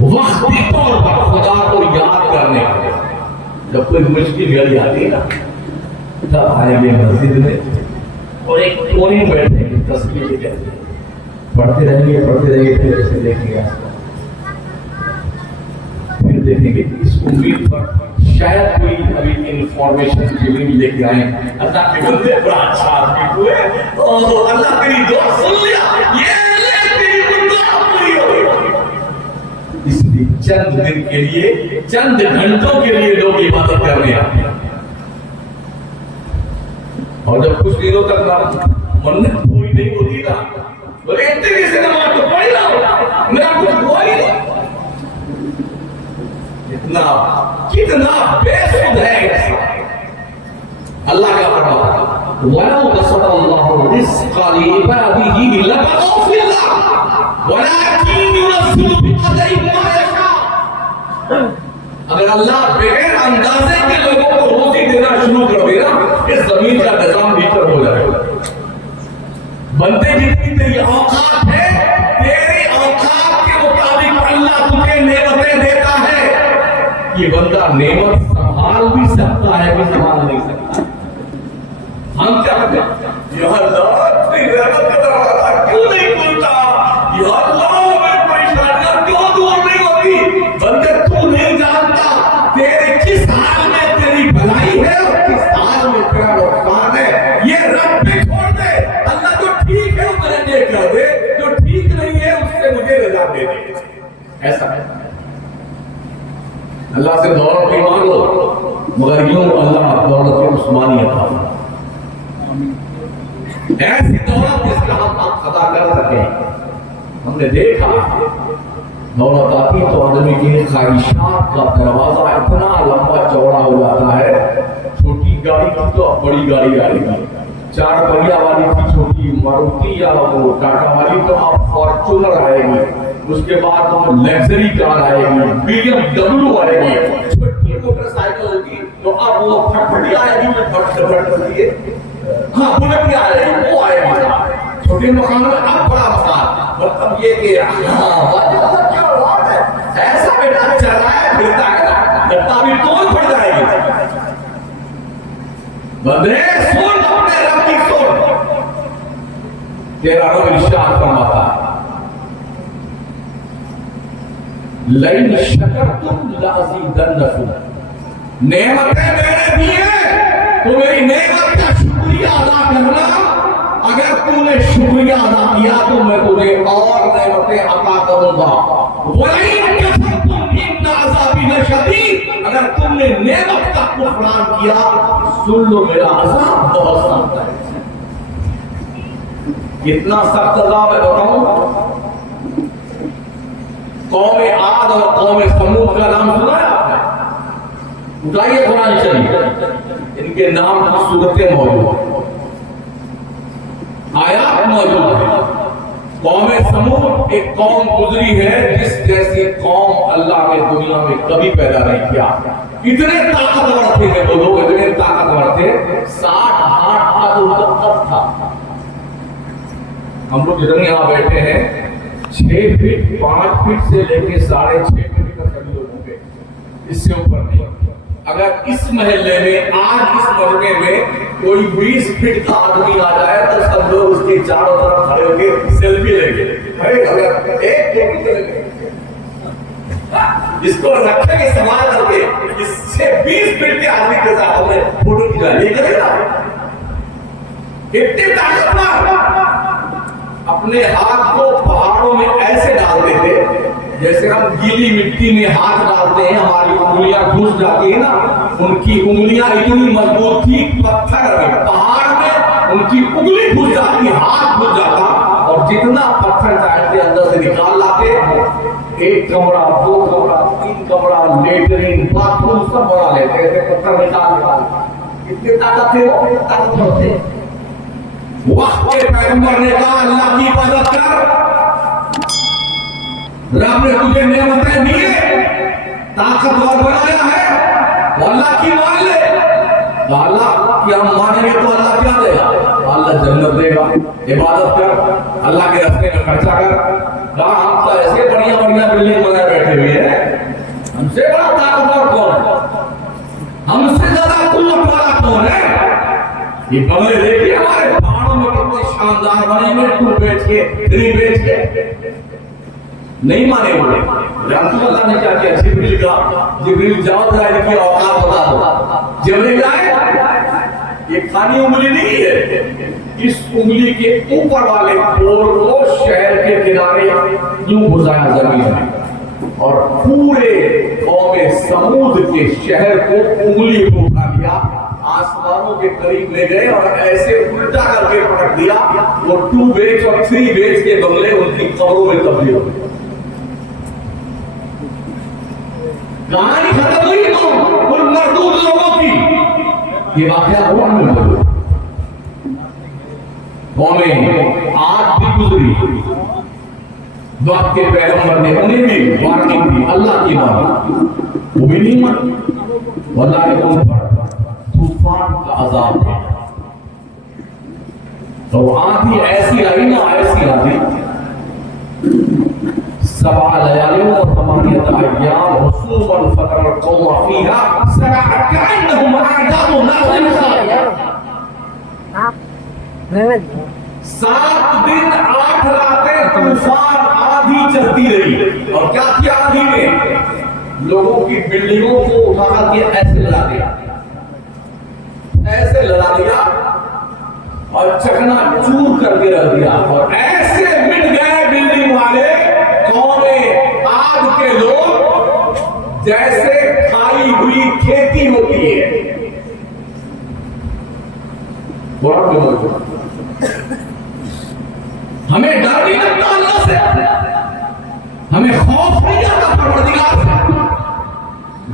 وقتی طور پر خدا کو یاد کرنے کے جب کوئی مشکل گھڑی آتی ہے نا تب آئیں گے مسجد میں اور ایک کونے بیٹھنے کی تصویر کہتے ہیں. پڑھتے رہیں گے پھر اسے دیکھیں گے پھر دیکھیں گے اس امید پر شاید کوئی ابھی انفارمیشن جبریل لے کے آئیں. اللہ کے بندے بڑا اچھا آدمی ہوئے اور اللہ تیری دعا سن لیا یہ لے تیری دعا پوری ہو گئی. اس لیے چند دن کے لیے چند گھنٹوں کے لیے لوگ عبادت کرنے آتے ہیں اور جب کچھ دنوں تک منت پوری نہیں ہوتی نا بولے اتنی سے نماز تو پڑھ رہا میرا کچھ ہوا ہی نہیں. کتنا بے سود ہے اللہ کا فرمان. وَلَوْ بَسَطَ اللَّهُ الرِّزْقَ لِعِبَادِهِ لَبَغَوْا فِي الْأَرْضِ وَلَكِنْ يُنَزِّلُ بِقَدَرٍ مَا يَشَاءُ. اگر اللہ بغیر اندازے کے لوگوں کو روزی دینا شروع کر دے نا اس زمین کا نظام بہتر ہو جائے گا. بندے جتنی تیری اوقات ہے تیری اوقات کے مطابق اللہ تجھے نعمتیں دیتا ہے. یہ بندہ نعمت سنبھال بھی سکتا ہے بھی سنبھال نہیں سکتا. ہم کیا کرتے ہیں یا اللہ تیری رحمت کا دروازہ کیوں نہیں کھلتا, یا اللہ میں پریشانیاں کیوں دور نہیں ہوتی. بندے تو نہیں جانتا تیرے کس حال میں تیری بھلائی ہے اور کس حال میں تیرا نقصان ہے. یہ رب پہ چھوڑ دے. اللہ جو ٹھیک ہے وہ مجھے دے کر دے, جو ٹھیک نہیں ہے اس سے مجھے رضا دے دے. ایسا ہے اللہ سے دولت کی مانگو مگر یوں اللہ دولت عثمانی عطا فرمائے. ایسی دولت جس کا ہم ادا کر سکیں. ہم نے دیکھا دولت آتی تو آدمی کی خواہشات کا دروازہ اتنا لمبا چوڑا ہو جاتا ہے. چھوٹی گاڑی تھی تو اب بڑی گاڑی آئے گی. 4 پہیا والی تھی چھوٹی ماروتی یا وہ ٹاٹا والی تو اب فارچونر آئے گی. اس کے بعد لگژری کار آئے گی, BMW آئے گی. چھوٹی موٹر سائیکل ہوگی تو اب وہ پھٹپٹی آئے گی میں پھٹ کرتی ہے. ہاں بلٹ بھی آئے گی وہ آئے گی. چھوٹے مکان میں اب بڑا مکان. مطلب یہ کہ ایسا بیٹا چلایا پھرتا ہے گھٹا بھی توڑ پڑ جائے گی. بندے سن اپنے رب کی سن. تیرا رب ارشاد فرماتا ہے لئن شکرتم لازیدنکم، نعمتیں میں نے دی ہیں تو میری نعمت کا شکریہ ادا کرنا، اگر تم نے شکریہ ادا کیا تو میں تمہیں اور نعمتیں عطا کروں گا۔ وَلَئِن كَفَرْتُمْ إِنَّ عَذَابِي لَشَدِيدٌ، اگر تم نے نعمت کا کفران کیا سن لو میرا عذاب بہت سخت ہے۔ کتنا سخت عذاب ہے بتاؤں؟ قوم عاد اور قوم ثمود کا نام سنا ہے آپ نے؟ اٹھائیے قرآن شریف، ان کے نام کی صورتیں موجود ہیں، آیات موجود ہیں۔ قوم ثمود ایک قوم گزری ہے جس جیسی قوم اللہ نے دنیا میں کبھی پیدا نہیں کیا۔ اتنے طاقتور تھے وہ لوگ، اتنے طاقتور تھے، 60 ہاتھ کا ان کا قد تھا۔ ہم لوگ جتنے یہاں بیٹھے ہیں 6 فٹ 5 فٹ سے لے کے 6.5 فٹ تک سبھی لوگ ہوں گے، اس سے اوپر نہیں۔ اگر اس محلے میں آج اس مجمع میں کوئی 20 فٹ کا آدمی آ جائے تو سب لوگ اس کے چاروں طرف کھڑے ہو کے سیلفی لیں گے۔ اس کو رکھیں گے سنبھال کر کے، اس سے 20 فٹ کے آدمی کے ساتھ ہمیں فوٹو کھینچا لے کرے گا۔ اتنے طاقتور اپنے ہاتھ کو پہاڑوں میں ایسے ڈالتے تھے جیسے ہم گیلی مٹی میں ہاتھ ڈالتے ہیں ہماری انگلیاں گھس جاتی ہیں نا، ان کی انگلیاں اتنی مضبوط تھی، پتھر میں پہاڑ میں ان کی انگلی گھس جاتی، ہاتھ گھس جاتا، اور جتنا پتھر چاہتے اندر سے نکال لاتے، 1 کمرہ 2 کمرہ 3 کمرہ لیٹرین باتھ روم سب بنا لیتے تھے پتھر نکال۔ اتنے طاقت تھے وہ، طاقتور تھے۔ وقت کے پیغمبر نے کہا اللہ کی عبادت کر، رب نے تجھے نعمتیں دی ہیں، طاقتور بنایا ہے، وہ اللہ کی مان لے۔ اللہ کی ہم مانیں گے تو اللہ کیا دے گا؟ اللہ جنت دے گا۔ عبادت کر، اللہ کے راستے میں خرچہ کر۔ کہا ہم تو ایسے بڑھیا بڑھیا بلڈنگ بنائے بیٹھے ہوئے ہیں، ہم سے بڑا طاقتور کون ہے؟ ہم سے زیادہ قوت والا کون ہے؟ یہ بنگلے دیکھیے ہمارے پہاڑوں میں کتنے شاندار بنے ہوئے، 2 بیچ کے 3 بیچ کے۔ نہیں مانے ہوئے، جانتے اللہ نے کیا کیا؟ جبریل کا، جبریل جاؤ ذرا ان کی اوقات بتا دو۔ جبریل آئے، یہ کھانی انگلی نہیں ہے، اس انگلی کے اوپر والے کور کو شہر کے کنارے یوں گزایا زمین میں، اور پورے قوم ثمود کے شہر کو انگلی کو اٹھا لیا، آسمانوں کے قریب لے گئے اور ایسے الٹا کر کے پٹک دیا، وہ 2 بیچ اور 3 بیچ کے بنگلے ان کی قبروں میں تبدیل ہو گئے۔ کہانی ختم ہوئی تو ان مردود لوگوں کی یہ واقعہ قرآن میں موجود۔ قومیں عاد بھی گزری، وقت کے پیغمبر نے انہیں بھی وارننگ دی، اللہ کی بات وہ بھی نہیں مانی، واللہ نے ان پر طوفان کا عذاب ہے۔ تو آندھی ایسی آئی نا، ایسی آندھی 7 لیالین و 8 ایام حسوما فتر القوم فیہا سرعا کأنہم اعجاز نخل خاویہ۔ 7 دن 8 راتیں طوفان آندھی چلتی رہی، اور کیا کیا آندھی نے؟ لوگوں کی بلڈنگوں کو اٹھا کر کے ایسے لڑا دیا، ایسے لڑا دیا اور چکنا چور کر کے رکھ دیا، اور ایسے مٹ گئے بلڈنگ والے قوم عاد کے لوگ جیسے کھائی ہوئی کھیتی ہوتی ہے۔ ہمیں ڈر نہیں لگتا اللہ سے، ہمیں خوف نہیں آتا پروردگار سے،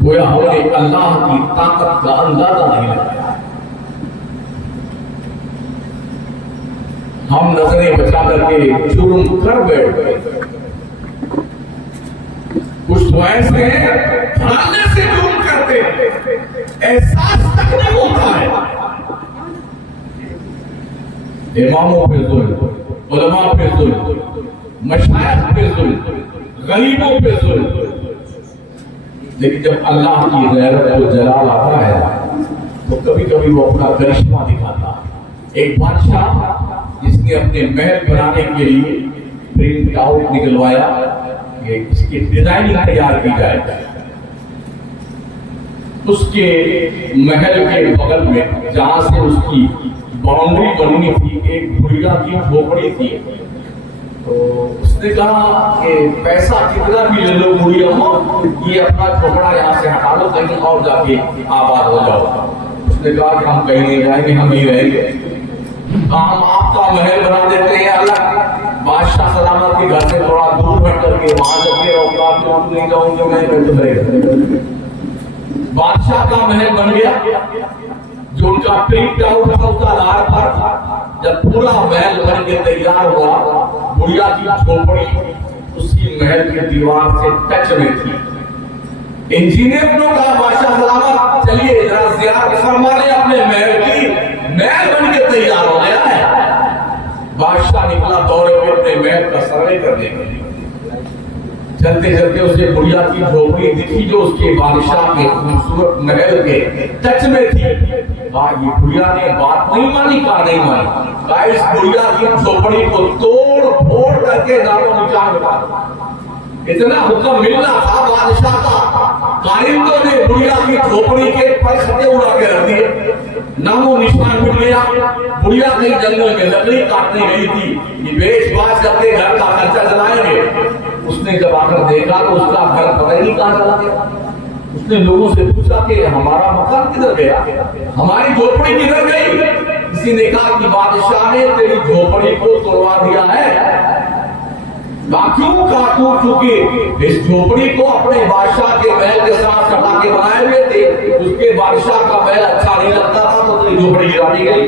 گویا ہمیں اللہ کی طاقت کا اندازہ نہیں لگتا۔ ہم نظریں بچا کر کے جرم کر بیٹھ گئے، کچھ تو ایسے ہیں کھانے سے جرم کرتے احساس تک نہیں ہوتا ہے۔ اماموں پہ ظلم، علماء پہ ظلم، مشائخ پہ ظلم، غریبوں پہ ظلم، لیکن جب اللہ کی غیرت و جلال آتا ہے تو کبھی کبھی وہ اپنا کرشمہ دکھاتا ہے۔ ایک بادشاہ جس نے اپنے محل بنانے کے لیے پرنٹ آؤٹ نکلوایا کہ اس کی ڈیزائننگ تیار کی جائے. اس کے محل کے بغل میں جہاں سے اس کی باؤنڈری بنی تھی ایک بڑھیا کی جھوپڑی تھی. تو اس نے کہا کہ پیسہ کتنا بھی لے لو بڑھیا ہو, یہ اپنا جھوپڑا یہاں سے ہٹا لو, کہیں اور جا کے آباد ہو جاؤ. اس نے کہا کہ ہم کہیں نہیں جائیں گے, ہم ہی رہیں گے. ہم آپ کا محل بنا دیتے ہیں الگ, بادشاہ سلامت کے گھر سے تھوڑا دور ہٹ کر کے وہاں جب کے اوقات میں نہیں جاؤں گے, میں بیٹھ رہے. بادشاہ کا محل بن گیا جو ان کا پرنٹ آؤٹ تھا اس آدھار پر. جب پورا محل بن کے تیار ہوا, بڑھیا کی جھوپڑی اس کی محل کے دیوار سے ٹچ میں تھی. انجینئر نے کہا بادشاہ سلامت چلیے ذرا زیارت فرما لیں اپنے محل کی, محل بن کے تیار ہو گیا ہے. بادشاہ نکلا دورے پہ اپنے محل کا سروے کرنے کے لیے. چلتے چلتے اسے بڑھیا کی جھوپڑی دکھی جو اس کے بادشاہ کے خوبصورت محل کے ٹچ میں تھی. یہ بڑھیا نے بات نہیں مانی, کہا نہیں مانی, کہا اس بڑھیا کی جھوپڑی کو توڑ پھوڑ کر کے نامو نشان بتا. اتنا حکم ملنا تھا بادشاہ کا, کارندوں نے بڑھیا کی جھوپڑی کے پر خطے اڑا کے رکھ دیے. نامو نشان مٹ گیا. بڑھیا کہیں جنگل میں لکڑی کاٹنے گئی تھی, یہ بیچ باچ کر کے گھر کا خرچہ چلائیں گے. اس نے جب آ کر دیکھا تو اس کا گھر پتہ ہی نہیں کہاں چلا گیا. اس نے لوگوں سے پوچھا کہ ہمارا مکان کدھر گیا, ہماری جھوپڑی کدھر گئی. کسی نے کہا کہ بادشاہ نے تیری جھوپڑی کو توڑوا دیا ہے. کیوں کہا چونکہ اس جھوپڑی کو اپنے بادشاہ کے محل کے ساتھ سٹا کے بنائے ہوئے تھے, اس کے بادشاہ کا محل اچھا نہیں لگتا تھا تو تیری جھوپڑی گرا دی گئی.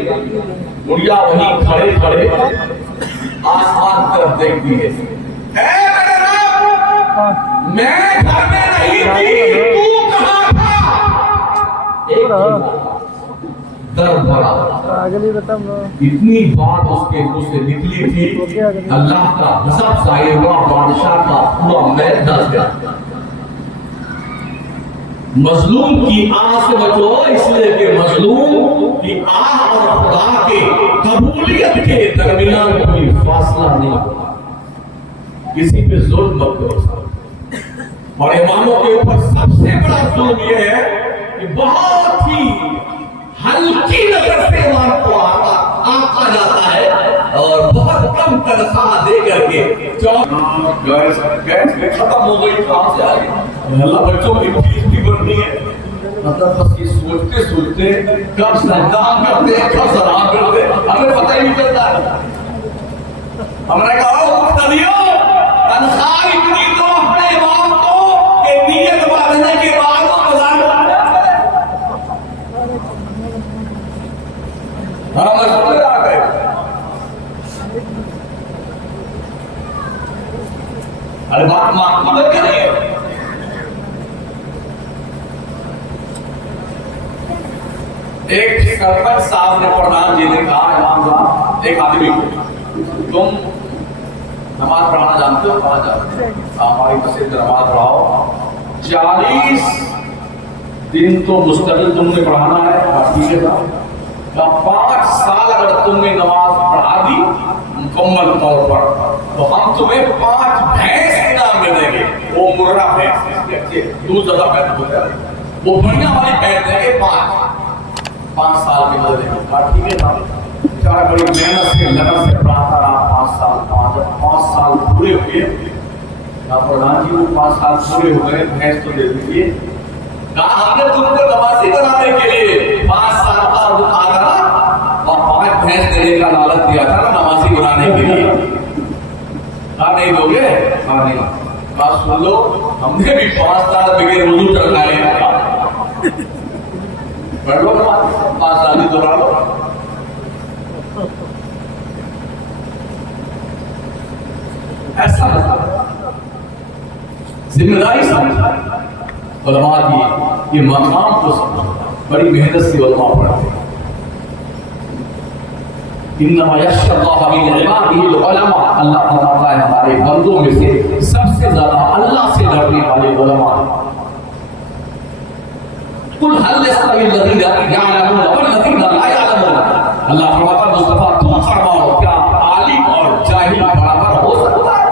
بڑھیا وہیں کھڑے کھڑے آسمان طرف دیکھتی ہے. میں گھر میں نہیں تھی, تو کہاں تھا. ایک در بھرا. اتنی بات اس کے منہ سے نکلی تھی, اللہ کا غضب ظاہر ہوا, بادشاہ کا پورا محل دھس گیا. مظلوم کی آہ سے بچو, اس لیے کہ مظلوم کی آہ اور خدا کے قبولیت کے درمیان کوئی فاصلہ نہیں ہوتا. کسی پہ ظلم مت کرو. اور اماموں کے اوپر سب سے بڑا ظلم یہ ہے کہ بہت ہی ہلکی نظر سے امام کو آنکھا جاتا ہے اور بہت کم تنخواہ دے کر کے گیس ختم ہو گئی, کہاں سے آئی, اللہ بچوں کی فیس بھی بڑھنی ہے. مطلب بس یہ سوچتے سوچتے کب سجدہ کرتے ہیں کب سلام کرتے ہیں, ہمیں پتہ ہی نہیں چلتا ہے. ہم نے کہا مقتدیوں تنخواہ اتنی دو اپنے امام کو کہ نیت باندھنے کے بعد وہ بازار لانے کرے. ہم مسئلہ آ گئے. ارے بات معقول کیا نہیں ہے. ایک سرپنچ صاحب نے پردھان جی نے کہا امام صاحب ایک آدمی کو, تم نماز پڑھانا جانتے ہو, کہاں جانتے ہو, ہماری مسجد نماز پڑھاؤ. 40 دن تو مستقل تم نے پڑھانا ہے. ٹھیک ہے صاحب, 5 سال اگر تم نے نماز پڑھا دی مکمل طور پر تو ہم تمہیں 5 بھینس انعام میں دیں گے. وہ مرہ بھینس, اس کے اچھے دودھ زیادہ بہتر ہوتا ہے, وہ بڑھیا والی بھینس دیں گے. 5 سال کے بعد دیں گے. ٹھیک ہے صاحب, چاہے بڑی محنت سے لگن سے پڑھاتا رہا. 5 سال 5 سال پورے ہوئے, پردھان جی 5 سال پورے ہو گئے, بھینس تو دے دیجیے. کہا ہم نے تم کو نمازی بنانے کے لیے 5 سال کا رکھا تھا اور 5 بھینس دینے کا لالچ دیا تھا نا نمازی بنانے کے لیے. کہا نہیں دو گے, کہا نہیں. کہا سن لو, ہم نے بھی 5 سال بغیر وضو چڑھائے. پڑھ لو نماز, 5 سال ہی دہرا لو. ایسا ذمہ داری سمجھا علماء کی, یہ مقام کو سمجھا, بڑی محنت سے علماء پڑھتے ہیں. انما یخشی اللہ من عباده العلماء, اللہ فرماتا ہے ہمارے بندوں میں سے سب سے زیادہ اللہ سے ڈرنے والے علماء. قل هل يستوي الذين يعلمون والذين لا يعلمون, اللہ فرماتا ہے مصطفیٰ تم فرماؤ کیا عالم اور جاہل برابر ہو سکتا ہے.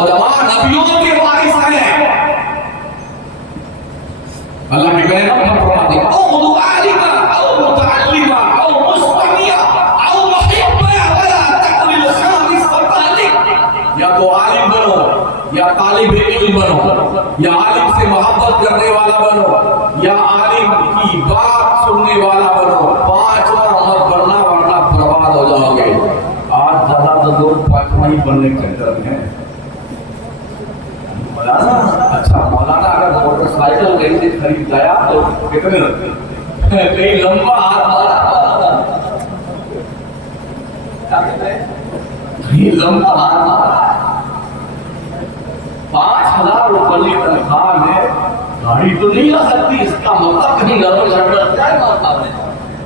علماء نبیوں کے وارث ہیں. اللہ کے پیغمبر فرماتے ہیں او خذوا عالما او متعلما او مستمیا او محبا ولا تقل الخامس والثالث. یا تو عالم بنو یا طالب علم بنو یا عالم سے محبت کرنے والا بنو یا عالم کی بات سننے والا بنو. پانچواں مت بننا ورنہ برباد ہو جاؤ گے. آج زیادہ تر لوگ پانچواں ہی بننے کے چکر میں ہیں. مولانا اچھا مولانا اگر موٹر سائیکل کہیں سے خرید لایا تو کتنے کہیں لمبا ہاتھ مارا کہیں لمبا ہاتھ مارا. 5,000 روپے کی تنخواہ میں گاڑی تو نہیں آ سکتی. اس کا مطلب کہیں گھر لڑتا ہے مطلب ہے.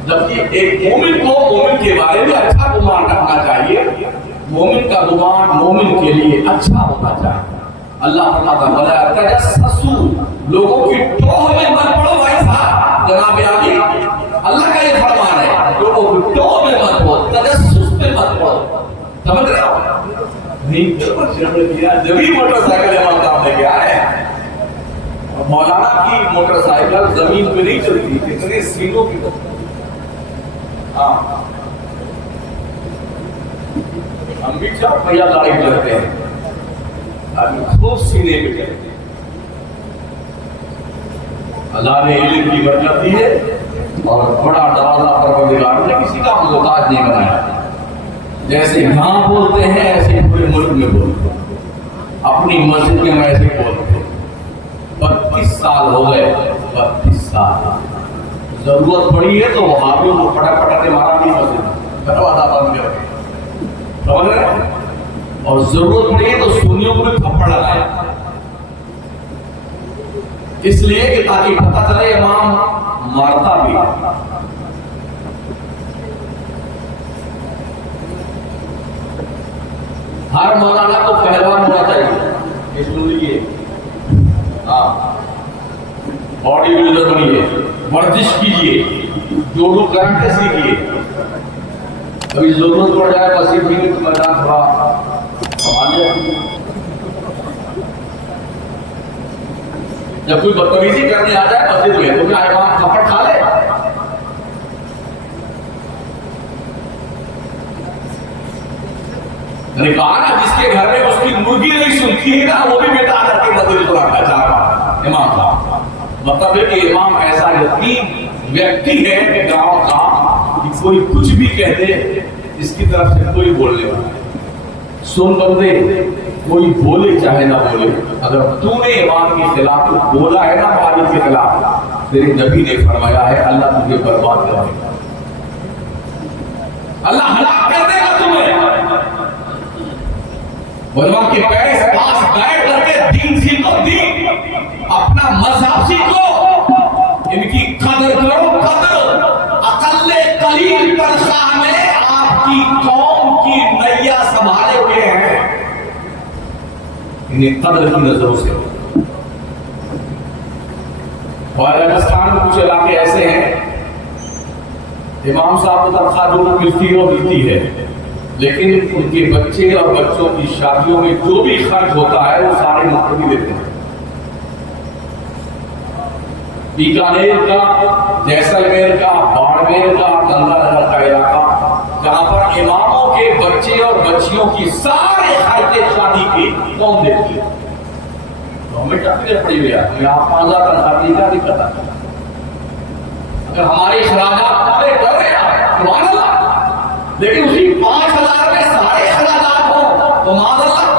جبکہ ایک مومن کو مومن کے بارے میں اچھا گمان رکھنا چاہیے. مومن کا گمان مومن کے لیے اچھا ہونا چاہیے. اللہ فرماتا ہے ولا تجسسوا. لوگوں کی ٹوہ میں مت پڑو بھائی صاحب. جناب عالی اللہ کا یہ فرمان ہے لوگوں کی ٹوہ میں مت پڑو, تجسس میں مت پڑو. سمجھ رہے ہو نہیں جبھی موٹر سائیکل امام صاحب لے کے آئے. مولانا کی موٹر سائیکل زمین پہ نہیں چلتی, اتنے سینوں کی. ہاں ہم بھی 4 پہیا گاڑی چلتے ہیں, خوب سینے پہ چلتے. اللہ نے علم کی برکت دی ہے اور بڑا دروازہ پروردگار نے کسی کا محتاج نہیں بنایا. جیسے یہاں بولتے ہیں ایسے پورے ملک میں بولتے ہیں. اپنی مسجد میں ہم ایسے بولتے ہیں. 32 سال ہو گئے. 32 سال ضرورت پڑی ہے تو وہابیوں کو پٹک پٹک کے مارا نہیں مسجد دروازہ بند کر کے. سمجھ رہے ہیں. اور ضرورت پڑی ہے تو سنیوں کو بھی تھپڑ لگایا. اس لیے کہ تاکہ پتہ چلے امام مارتا بھی. ہر مولانا کو پہلوان ہونا چاہیے. اس لیے ہاں باڈی بلڈر بنیے, ورزش کیجیے, جوڑو کراٹے سیکھیے. کبھی ضرورت پڑ جائے بس یہ میدان تھوڑا جب کوئی بدتمیزی کرنے آ جائے مسجد میں تو کیا امام تھپڑ کھا لے؟ نے کہا نا جس کے گھر میں اس کی مرغی نہیں سنتی ہے نا وہ بھی بیٹا کر کے مسجد کو رکھا چاہ رہا امام صاحب. مطلب ہے کہ امام ایسا یقین ویکتی ہے کہ گاؤں کا کہ کوئی کچھ بھی کہہ دے اس کی طرف سے کوئی بولنے والا ہے. سن بندے کوئی بولے چاہے نہ بولے, اگر تو نے امام کے خلاف بولا ہے نا مالک کے خلاف, تیرے نبی نے فرمایا ہے اللہ تجھے برباد کرے گا, اللہ ہلاک کر دے گا تمہیں. علماء کے پاس بیٹھ کر کے دین سیکھو, دین اپنا مذہب سیکھو, ان کی قدر کرو. قدر اقل قلیل تنخواہ میں آپ کی قوم کی نیا سنبھالے ہوئے ہیں. انہیں قدر کی نظروں سے. اور راجستھان میں کچھ علاقے ایسے ہیں امام صاحب کو تنخواہ جو ملتی ہے وہ ملتی ہے, لیکن ان کے بچے اور بچوں کی شادیوں میں جو بھی خرچ ہوتا ہے وہ سارے مقتدی دیتے ہیں. بیکانیر کا, جیسلمیر کا, باڑمیر کا, گنگا نگر کا علاقہ جہاں پر اماموں کے بچے اور بچیوں کی سارے خرچے شادی کے کون دیتی ہے؟ گورنمنٹ اپنے پڑی ہوئی ہے. یہاں 5,000 تنخواہ کا دقت ہے. اگر ہمارے اخراجات پورے کر رہے ہیں سبحان اللہ, لیکن اسی 5,000 میں سارے اخراجات ہوں تو معاذ اللہ.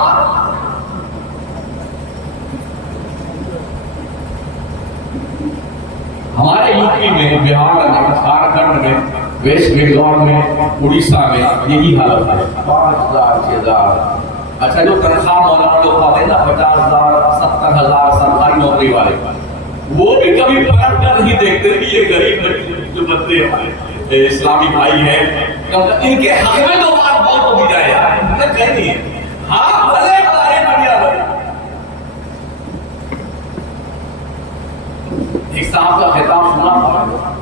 ہمارے یو پی میں, بہار میں, جھارکھنڈ میں, ویسٹ بنگال میں, اڑیسہ میں یہی حالت ہے. 5,000 6,000. اچھا جو تنخواہ مولانا لوگ پاتے ہیں نا 50,000 70,000 سرکاری نوکری والے, وہ بھی کبھی پلٹ کر نہیں دیکھتے کہ یہ غریب جو بندے ہیں اسلامی بھائی ہیں ان کے حق میں تو بات بہت ہوگی جائے یار. کہیں نہیں ہے ہاں بھلے بھلے دنیا بھر. ایک صاحب کا خطاب سنا تھا,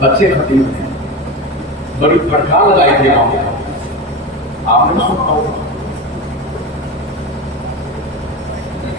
بچے خطیب تھے, بڑی پٹکا لگائی تھی آپ نے سنا ہوگا.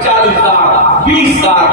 40,000, 20,000,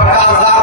50,000,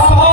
100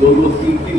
2-3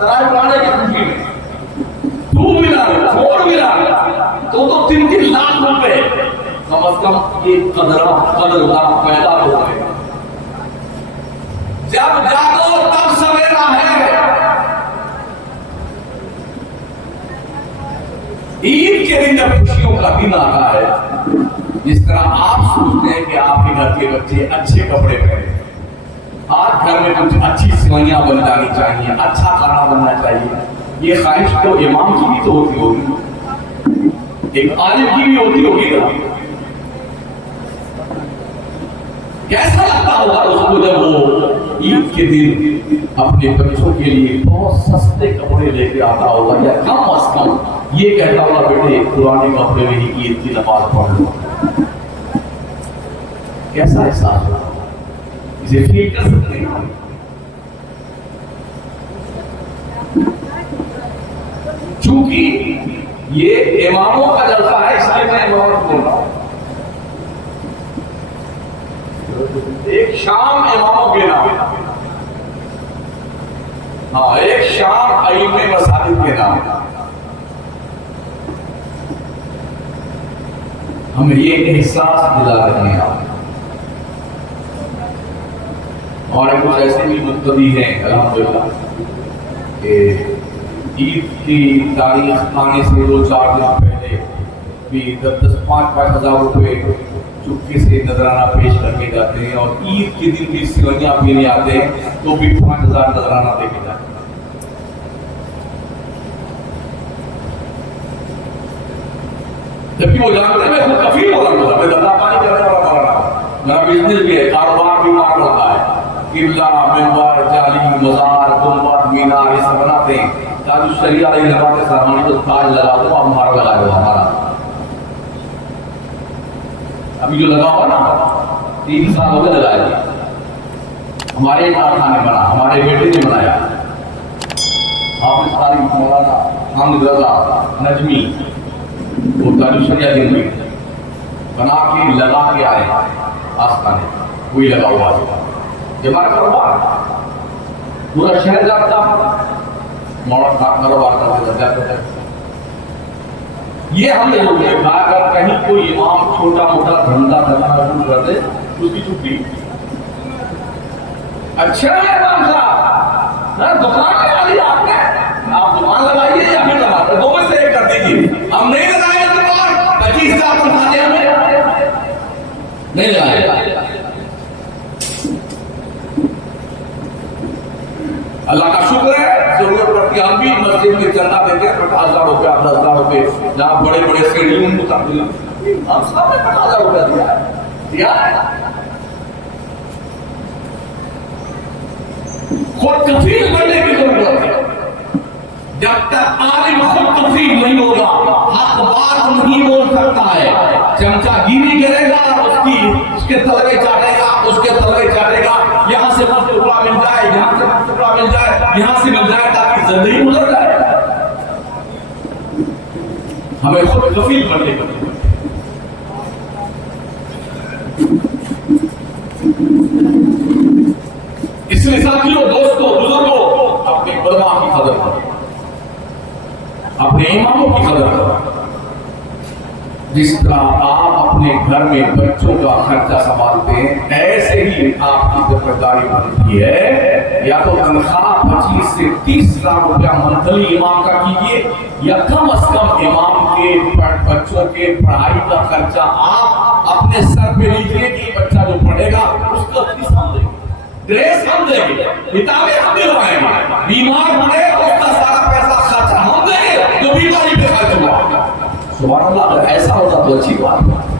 ترائی پرانے کی خوشی میں 2 ویلر 4 ویلر تو 3 لاکھ روپے کم از کم یہ قدردان پیدا ہو گئے. جب جاگو تب سویرا ہے. عید کے دن جب خوشیوں کا دن آتا ہے، جس طرح آپ سوچتے ہیں کہ آپ کے گھر کے بچے اچھے کپڑے پہنے، آج گھر میں کچھ اچھی سوئیاں بن جانی چاہیے، اچھا کھانا بننا چاہیے، یہ خواہش تو امام کی بھی تو ہوتی ہوگی، ایک عالم کی بھی ہوتی ہوگی نا. کیسا لگتا ہوگا اس کو جب وہ عید کے دن اپنے بچوں کے لیے بہت سستے کپڑے لے کے آتا ہوگا، یا کم از کم یہ کہتا ہوگا بیٹے پرانے کپڑے میں ہی عید کی نماز پڑھ لو. کیسا احساس ہوگا؟ اسے فیل کر سکتے ہیں. چونکہ یہ اماموں کا جلسہ ہے، اس لیے میں اماموں کو بول رہا ہوں. ایک شام اماموں کے نام، ہاں ایک شام ائمہ مساجد کے نام. ہمیں یہ احساس دلا رہے ہیں آپ. اور کچھ ایسے بھی مقتدی ہیں الحمدللہ کہ عید کی تاریخ آنے سے 2-4 دن پہلے بھی 10-5 ہزار روپے چپکے سے نذرانہ پیش کر کے جاتے ہیں، اور عید کے دن بھی سوئیاں پینے آتے ہیں تو بھی 5,000 نذرانہ دے کے جاتے ہیں. جبکہ وہ جانتے ہیں میں خود کفیل ہو رہا ہوں، میں دھندا پانی کرنے والا ہو رہا ہوں، میرا بزنس بھی ہے، کاروبار بھی مار ہوتا ہے. قبلہ، منبر، جالی، مزار، گنبد، مینار یہ سب بناتے ہیں. تاج الشریعہ علیہ نبات سرمانی تو تاج لگا دو، اب ہمارا لگا دو. ہمارا ابھی جو لگا ہوا نا 3 سال ہو گئے لگایا گیا. ہمارے کارخانے بنا، ہمارے بیٹے نے بنایا. آپ اس تاریخ مولانا حامد رضا نجمی وہ تاج الشریعہ دن میں بنا کے لگا کے آئے آستانے، وہی لگا ہوا ہے. یہ ہمارا کاروبار پورا شہر جاتا ماڈل کاروبار کرتے ہیں. یہ ہم نے لوگ دیکھا اگر کہیں کوئی امام چھوٹا موٹا دھندا کرنا شروع کر دے اس کی چھٹی. اچھا ہے امام صاحب دکان لگا دی آپ نے، آپ دکان لگائیے یا پھر لگاتے 2 میں سے ایک کر دیجیے. ہم نہیں لگائے دکان 25,000 تنخواہ ہمیں نہیں لگائے. اللہ کا شکر ہے ضرورت پڑتی ہم بھی مسجد میں چندہ دیتے ہیں 50,000 روپے 10,000 روپے. جہاں بڑے بڑے سیڑھیوں میں تبدیل ہم سب نے 50,000 روپے دیا ہے. خود کفیل بننے کی ضرورت ہے. جب تک عالم خود کفیل نہیں ہوگا حق بات نہیں بول سکتا ہے. چمچا گیری کرے گا، اس کے تلوے چاٹے گا، اس کے تلوے چاٹے گا. یہاں سے مت ٹکڑا مل جائے، یہاں سے مت ٹکڑا مل جائے، یہاں سے مل جائے تاکہ زندگی گزر جائے. ہمیں خود کفیل بننے کی اس لیے ساتھیوں، دوستوں، بزرگوں اپنے علماء کی قدر کرو، اپنے اماموں کی قدر کرو. جس طرح آپ اپنے گھر میں بچوں کا خرچہ سنبھالتے ہیں ایسے ہی آپ کی ذمہ داری بنتی ہے یا تو تنخواہ 25 سے 30 لاکھ روپیہ منتھلی امام کا کیجیے، یا کم از کم امام کے بچوں کے پڑھائی کا خرچہ آپ اپنے سر پہ لیجیے کہ بچہ جو پڑھے گا اس کا فیس ہم دیں گے، ڈریس ہم دیں گے، کتابیں ہم دلوائیں گے. بیمار پڑے اس کا سارا پیسہ خرچہ ہم دیں گے جو بیماری پہ خرچ ہوا. سبحان اللہ، اگر ایسا ہوتا تو اچھی بات ہے.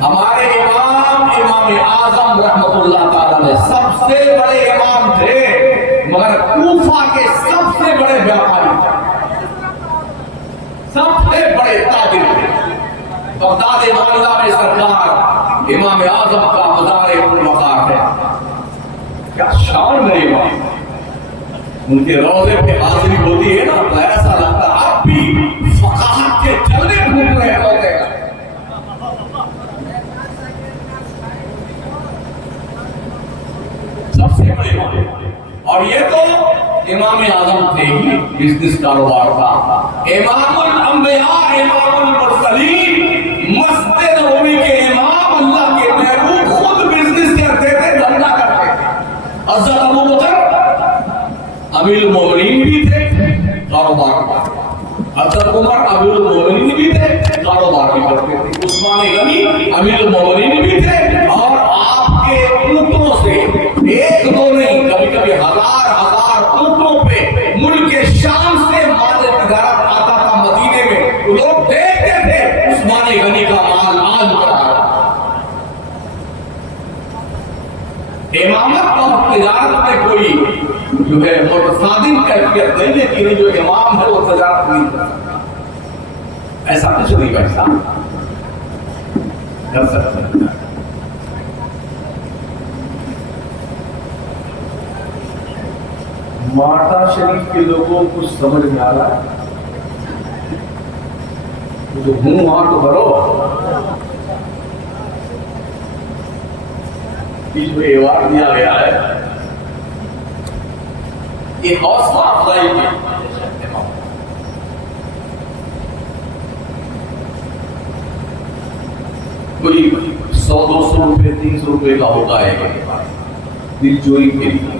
ہمارے امام اعظم رحمت اللہ تعالی نے سب سے بڑے امام تھے، مگر کوفہ کے سب سے بڑے بیپاری تھے، سب سے بڑے تاجر تھے. بغداد معلیٰ میں سرکار امام اعظم کا مزار پرمقام ہے. کیا شان میرے امام، ان کے روضے پہ حاضری ہوتی ہے نا تو ایسا لگتا ہے اب بھی فقاہت کے جلوے پھوٹ رہے ہوتے ہیں. سب سے بڑے امام، اور یہ تو امام نے ہی بزنس کاروبار تھا. امام الانبیاء امام المرسلین مسجد نبوی کے امام اللہ کے محبوب خود بزنس کرتے تھے, دھندا کرتے تھے. حضرت ابو بکر امیر المومنین بھی تھے, کاروبار کرتے تھے. حضرت عمر امیر المومنین بھی تھے, کاروبار بھی کرتے تھے. عثمان غنی امیر المومنین بھی تھے, اور آپ کے اونٹوں سے ایک دو نہیں, کبھی کبھی ہزار ہزار اونٹوں پہ ملک شام سے مال تجارت آتا تھا مدینے میں. لوگ دیکھتے تھے عثمان غنی کا مال آج بڑا ہے. امامت اور تجارت میں کوئی جو ہے متصادم کیفیت نہیں دیتی ہے. جو امام ہے وہ تجارت نہیں کرتا, ایسا کچھ نہیں بچتا کر سکتے. ماٹا شریف کے لوگوں کو کچھ سمجھ میں آ رہا ہے؟ جو ہوں وہاں تو بھرو. جو ایوارڈ دیا گیا ہے یہ حوصلہ افزائی کی. کوئی 100-200 روپے 300 روپے کا ہوتا ہے دل جوئی کے لیے.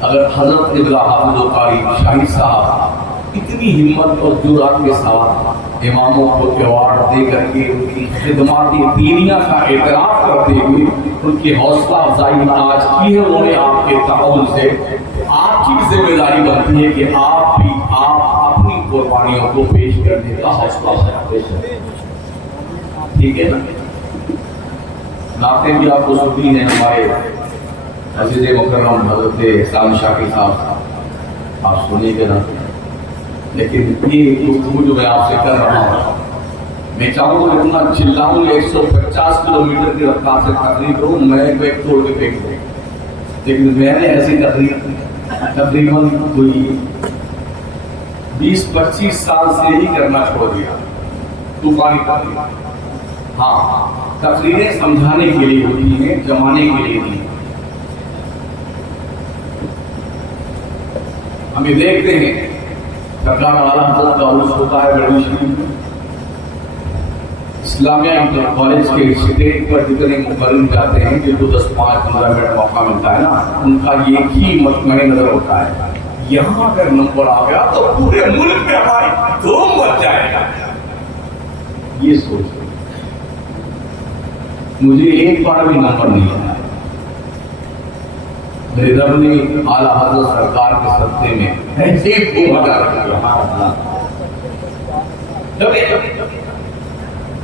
اگر حضرت ابلا حافظ القاری شاہی صاحب اتنی ہمت اور جرأت کے ساتھ اماموں کو ایوارڈ دے کر کے ان کی خدمات دینیہ کا اعتراف کرتے ہوئے ان کی حوصلہ افزائی آج کی ہے انہوں نے آپ کے تعاون سے, آپ کی ذمہ داری بنتی ہے کہ آپ بھی اپنی قربانیوں کو پیش کرنے کا حوصلہ افزائی. ٹھیک ہے نا. نعتیں بھی آپ کو سنی ہیں ہمارے عزیز مکرم حضرت احسان شاکر صاحب, آپ سنیں گے نا. لیکن یہ گفتگو جو میں آپ سے کر رہا ہوں, میں چاہوں تو اتنا چلاؤں 150 کلومیٹر کی رفتار سے تقریر کروں, میں بیک توڑ کے پھینک دوں. لیکن میں نے ایسی تقریباً کوئی 20-25 سال سے ہی کرنا چھوڑ دیا. طوفانی تقریر, ہاں تقریریں سمجھانے کے لیے ہوتی ہیں, جمانے کے لیے نہیں. ہم یہ دیکھتے ہیں سرکار اعلیٰ حضرت کا عرص ہوتا ہے بڑی شریف میں, اسلامیہ انٹر کالج کے اسٹیج پر جتنے مقرر جاتے ہیں جو 10-5-15 منٹ موقع ملتا ہے نا, ان کا ایک ہی مطمع نظر ہوتا ہے, یہاں اگر نمبر آ گیا تو پورے ملک میں ہماری دھوم مچ جائے گا. یہ سوچ مجھے ایک بار بھی نمبر نہیں آیا. میرے رب نے اعلیٰ حضرت سرکار کے صدقے میں ایسے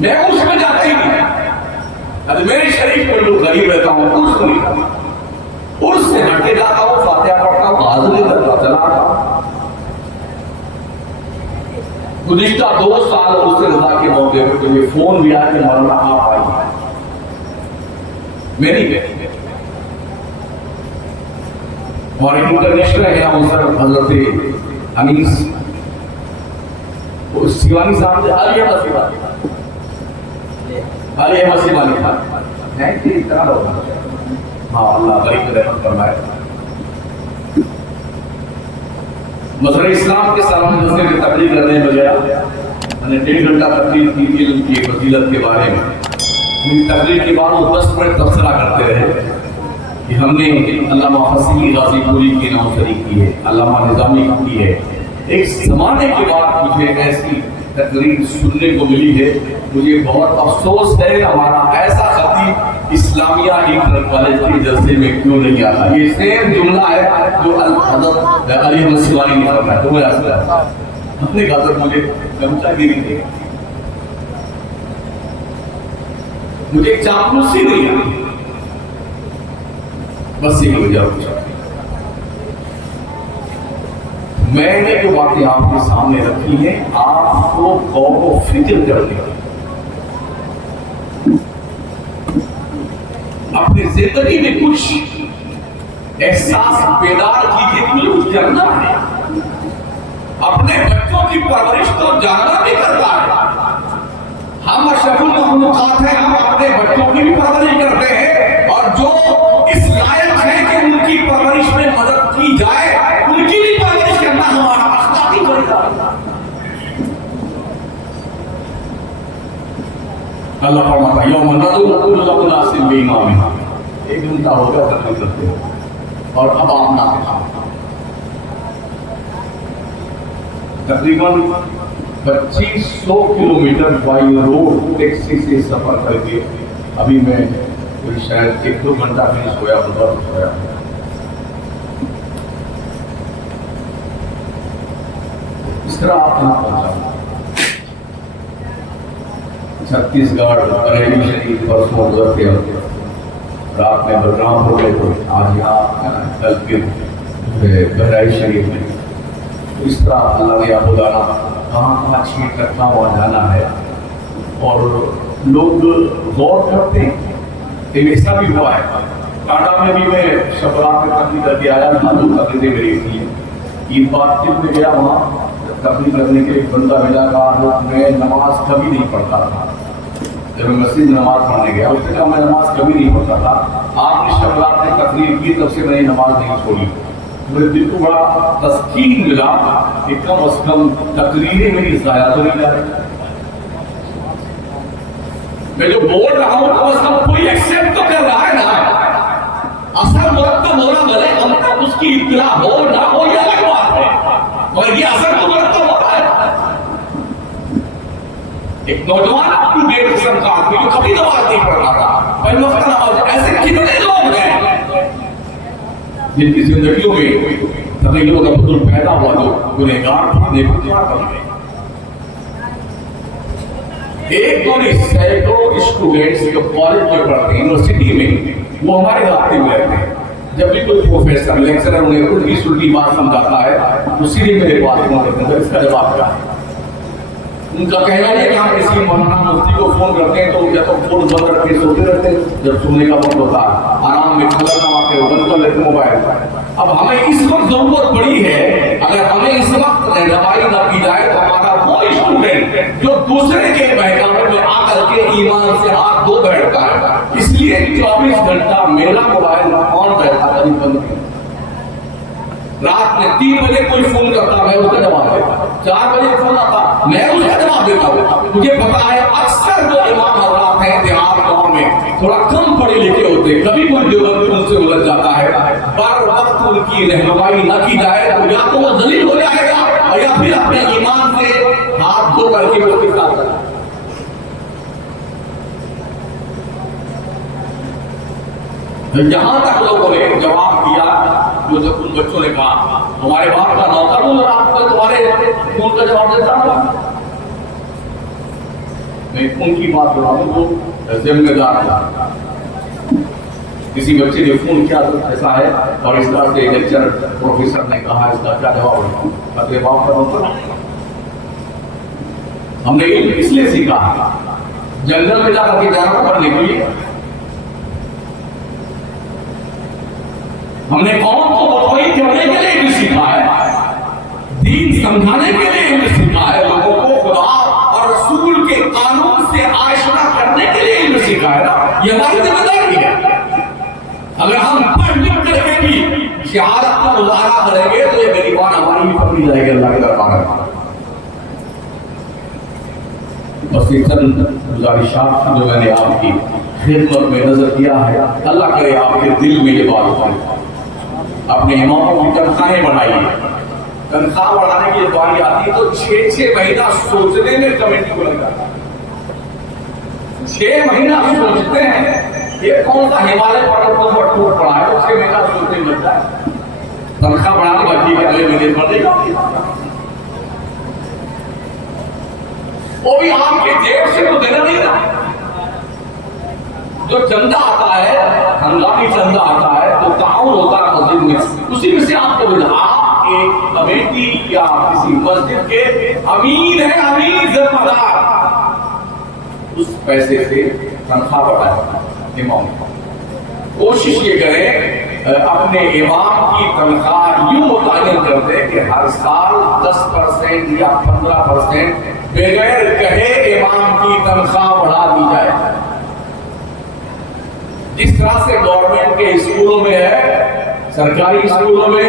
میں اس میں جاتا ہی نہیں. میرے شریف میں لوگ غریب رہتا ہوں, اس کو نہیں, اس سے ہٹ کے جاتا ہوں, فاتحہ پڑھتا ہوں, حاضری کرتا چلا آتا ہوں. گزشتہ 2 سال اس سے رضا کے موقع پہ مجھے فون بھی آیا کہ مولانا آپ آئیے. میری بیٹی اور انٹرنیشنل ہے حضرت انیس سیوانی صاحب سے علی احمد سیوانی تھا. ہاں اللہ بڑی رحمت فرمائے. مظہر اسلام کے سلام جلسے کی تقریر کرنے میں گیا, میں نے 1.5 گھنٹہ تقریر کی تھی ان کی فضیلت کے بارے میں. میری تقریر کے بعد وہ 10 منٹ تبصرہ کرتے رہے کہ ہم نے علامہ حسین غازی پوری کی نوسری کی ہے, علامہ نظامی کی ہے. ایک زمانے کے بعد مجھے ایسی تقریر سننے کو ملی ہے. مجھے بہت افسوس ہے ہمارا ایسا خطیب اسلامیہ انٹر کالج کے جلسے میں کیوں نہیں آتا. یہ سیم جملہ ہے جو حضرت علی احمد سیوانی نے فرمایا. تو میں اپنے خاطر مجھے چمچا گیری دے, مجھے چاپلوسی نہیں آتی, بس یہ وجہ پوچھا. میں نے جو باتیں آپ کے سامنے رکھی ہیں آپ کو غور و فکر کرنے کی, اپنی زندگی میں کچھ احساس بیدار کیجیے کہ مجھے کچھ کرنا ہے. اپنے بچوں کی پرورش تو جاننا بھی کرتا ہے. ہم اشرف المخلوقات ہیں, ہم اپنے بچوں کی بھی پرورش کرتے ہیں, اور جو اس لائق ہے کہ ان کی پرورش میں مدد کی جائے ان کی بھی پرورش کرتے ہیں. اللہ فرماتا ہے یوم ندعو کل اناس بإمامہم، ایک گھنٹہ ہو گیا تقریر کرتے ہو اور اب آپ ناقص ہو. تقریباً 2500 کلومیٹر بائی روڈ ٹیکسی سے سفر کر کے ابھی میں کوئی شاید 1-2 گھنٹہ نہیں سویا ہوگا. اس طرح آپ کہاں پہنچا؟ چھتیس گڑھ بریلی شریف پرسوں گزرتے ہوتے رات میں بلرام ہو گئے تو آج یہاں کل پھر بہرائچ شریف میں. اس طرح اللہ نے آپ بتانا کہاں کہاں چھیٹ رکھا ہوا جانا ہے. اور لوگ غور کرتے ہیں. ایسا بھی ہوا ہے ٹاٹا میں بھی میں شبرات میں تقریر کر کے آیا. دو تقریریں میری تھی. عید بات میں گیا وہاں تقریر کرنے کے ایک بندہ ملا. کہا میں نماز کبھی نہیں پڑھتا تھا. جب میں مسجد میں نماز پڑھنے گیا اس نے کہا میں نماز کبھی نہیں پڑھتا تھا. آپ نے شبرات میں تقریر کی تب سے میں نے نماز نہیں چھوڑی. مجھے دل کو بڑا تسکین ملا کہ کم از کم تقریریں میری ضائع تو نہیں جا رہی. میں جو بول رہا ہوں کم از کم کوئی ایکسپٹ تو کر رہا ہے نا. اثر مرتب ہو رہا بھلے ہم تک اس کی اطلاع ہو نہ ہو یہ الگ بات ہے اور یہ اثر تو مرتب ہو رہا ہے. ایک نوجوان اپنی ڈیٹ قسم کا آدمی جو کبھی نماز نہیں پڑھتا تھا پہلے وقت نماز. ایسے کتنے لوگ ہیں جن کی زندگیوں میں تغیروں کا بدل پیدا ہوا جو گنہگار تھے نیکوکار بن گئے. ایک دو نہیں سینکڑوں اسٹوڈنٹس جو کالج میں پڑھتے ہیں یونیورسٹی میں وہ ہمارے رابطے میں رہتے ہیں. جب بھی کوئی پروفیسر لیکچرر انہیں الٹی سلٹی بات سمجھاتا ہے تو سیدھے میرے پاس فون کرتے ہیں اس کا جواب کیا ہے. ان کا کہنا ہے کہ ہم کسی مولانا مفتی کو فون کرتے ہیں تو یا تو فون بند رکھ کے سوتے رہتے ہیں. جب سننے کا وقت ہوتا ہے آرام میں کھانا کماتے ہو بند کر لیتے موبائل. اب ہمیں اس وقت ضرورت پڑی ہے اگر ہمیں اس وقت رہنمائی نہ کی جائے تو ہمارا وہ اسٹوڈنٹ جو دوسرے کے بہکاوے میں آ کر کے ایمان سے ہاتھ دھو بیٹھتا ہے. اس لیے 24 گھنٹہ میرا موبائل آن رہتا ہے. رات میں 3 بجے کوئی فون کرتا میں اس کا جواب دیتا. 4 بجے فون آتا میں اس کا جواب دیتا ہوں. مجھے پتا ہے اکثر جو امام حضرات ہیں دیہات گاؤں میں تھوڑا کم پڑھے لکھے ہوتے ہیں. کبھی کوئی دیوبندی ان سے الجھ جاتا ہے. بر وقت ان کی رہنمائی نہ کی جائے تو یا تو وہ ذلیل ہو جائے گا اور یا پھر اپنے ایمان سے ہاتھ دھو کر کے وہ کتاب کرے. جہاں تک لوگوں نے جواب دیا جو جب ان بچوں نے کہا ہمارے باپ کا نوکر ہوں اور آپ کو تمہارے فون کا جواب دیتا ہوں. میں ان کی بات کر رہا ہوں جو ذمہ دار تھا. کسی بچے نے فون کیا ایسا ہے اور اس طرح سے لیکچر پروفیسر نے کہا اس کا کیا جواب ہے. اپنے باپ کا نوکر ہم نے اس لیے سیکھا جنگل میں جا کر کے جانور پڑھنے کے لیے. ہم نے قوم کو مطمئن کرنے کے لیے بھی سیکھا ہے. دین سمجھانے کے لیے بھی سیکھا ہے. لوگوں کو خدا اور رسول کے قانون سے آشنا کرنے کے لیے بھی سیکھا ہے نا. یہ ہماری ذمہ داری ہے. اگر ہم پڑھ لکھ کر کے بھی شہادت کا مظاہرہ کریں گے تو یہ غریبان ہماری بھی پکڑی جائے گی اللہ کے دربار میں. بس یہ چند گزارشات جو میں نے آپ کی خدمت میں نظر کیا ہے. اللہ کرے آپ کے دل میں یہ بات ہو. اپنے اماموں کی تنخواہیں بڑھائیے. تنخواہ بڑھانے کی باری آتی ہے تو 6 مہینہ سوچنے میں کمیٹی کو لگ جاتا ہے. 6 مہینہ سوچتے ہیں یہ کون سا ہمالیہ پروت پر ٹوٹ پڑا ہے. 6 مہینہ سوچنے میں لگتا ہے. تنخواہ بڑھانے کا ٹھیک ہے اگلے مہینے بڑھ دے گا. وہ بھی آپ کے جیب سے تو دینا نہیں رہا. جو چندہ آتا ہے ہنگامی چندہ آتا ہے تو تعاون ہوتا ہے مسجد میں اسی میں سے آپ کو ملا. آپ ایک کمیٹی یا کسی مسجد کے امین ہیں. امین ذمہ دار اس پیسے سے تنخواہ بڑھائے. امام کوشش یہ کریں اپنے امام کی تنخواہ یوں متعین کر دیں کہ ہر سال 10% یا 15% بغیر کہے امام کی تنخواہ بڑھا دی جائے. جس طرح سے گورنمنٹ کے اسکولوں میں ہے, سرکاری اسکولوں میں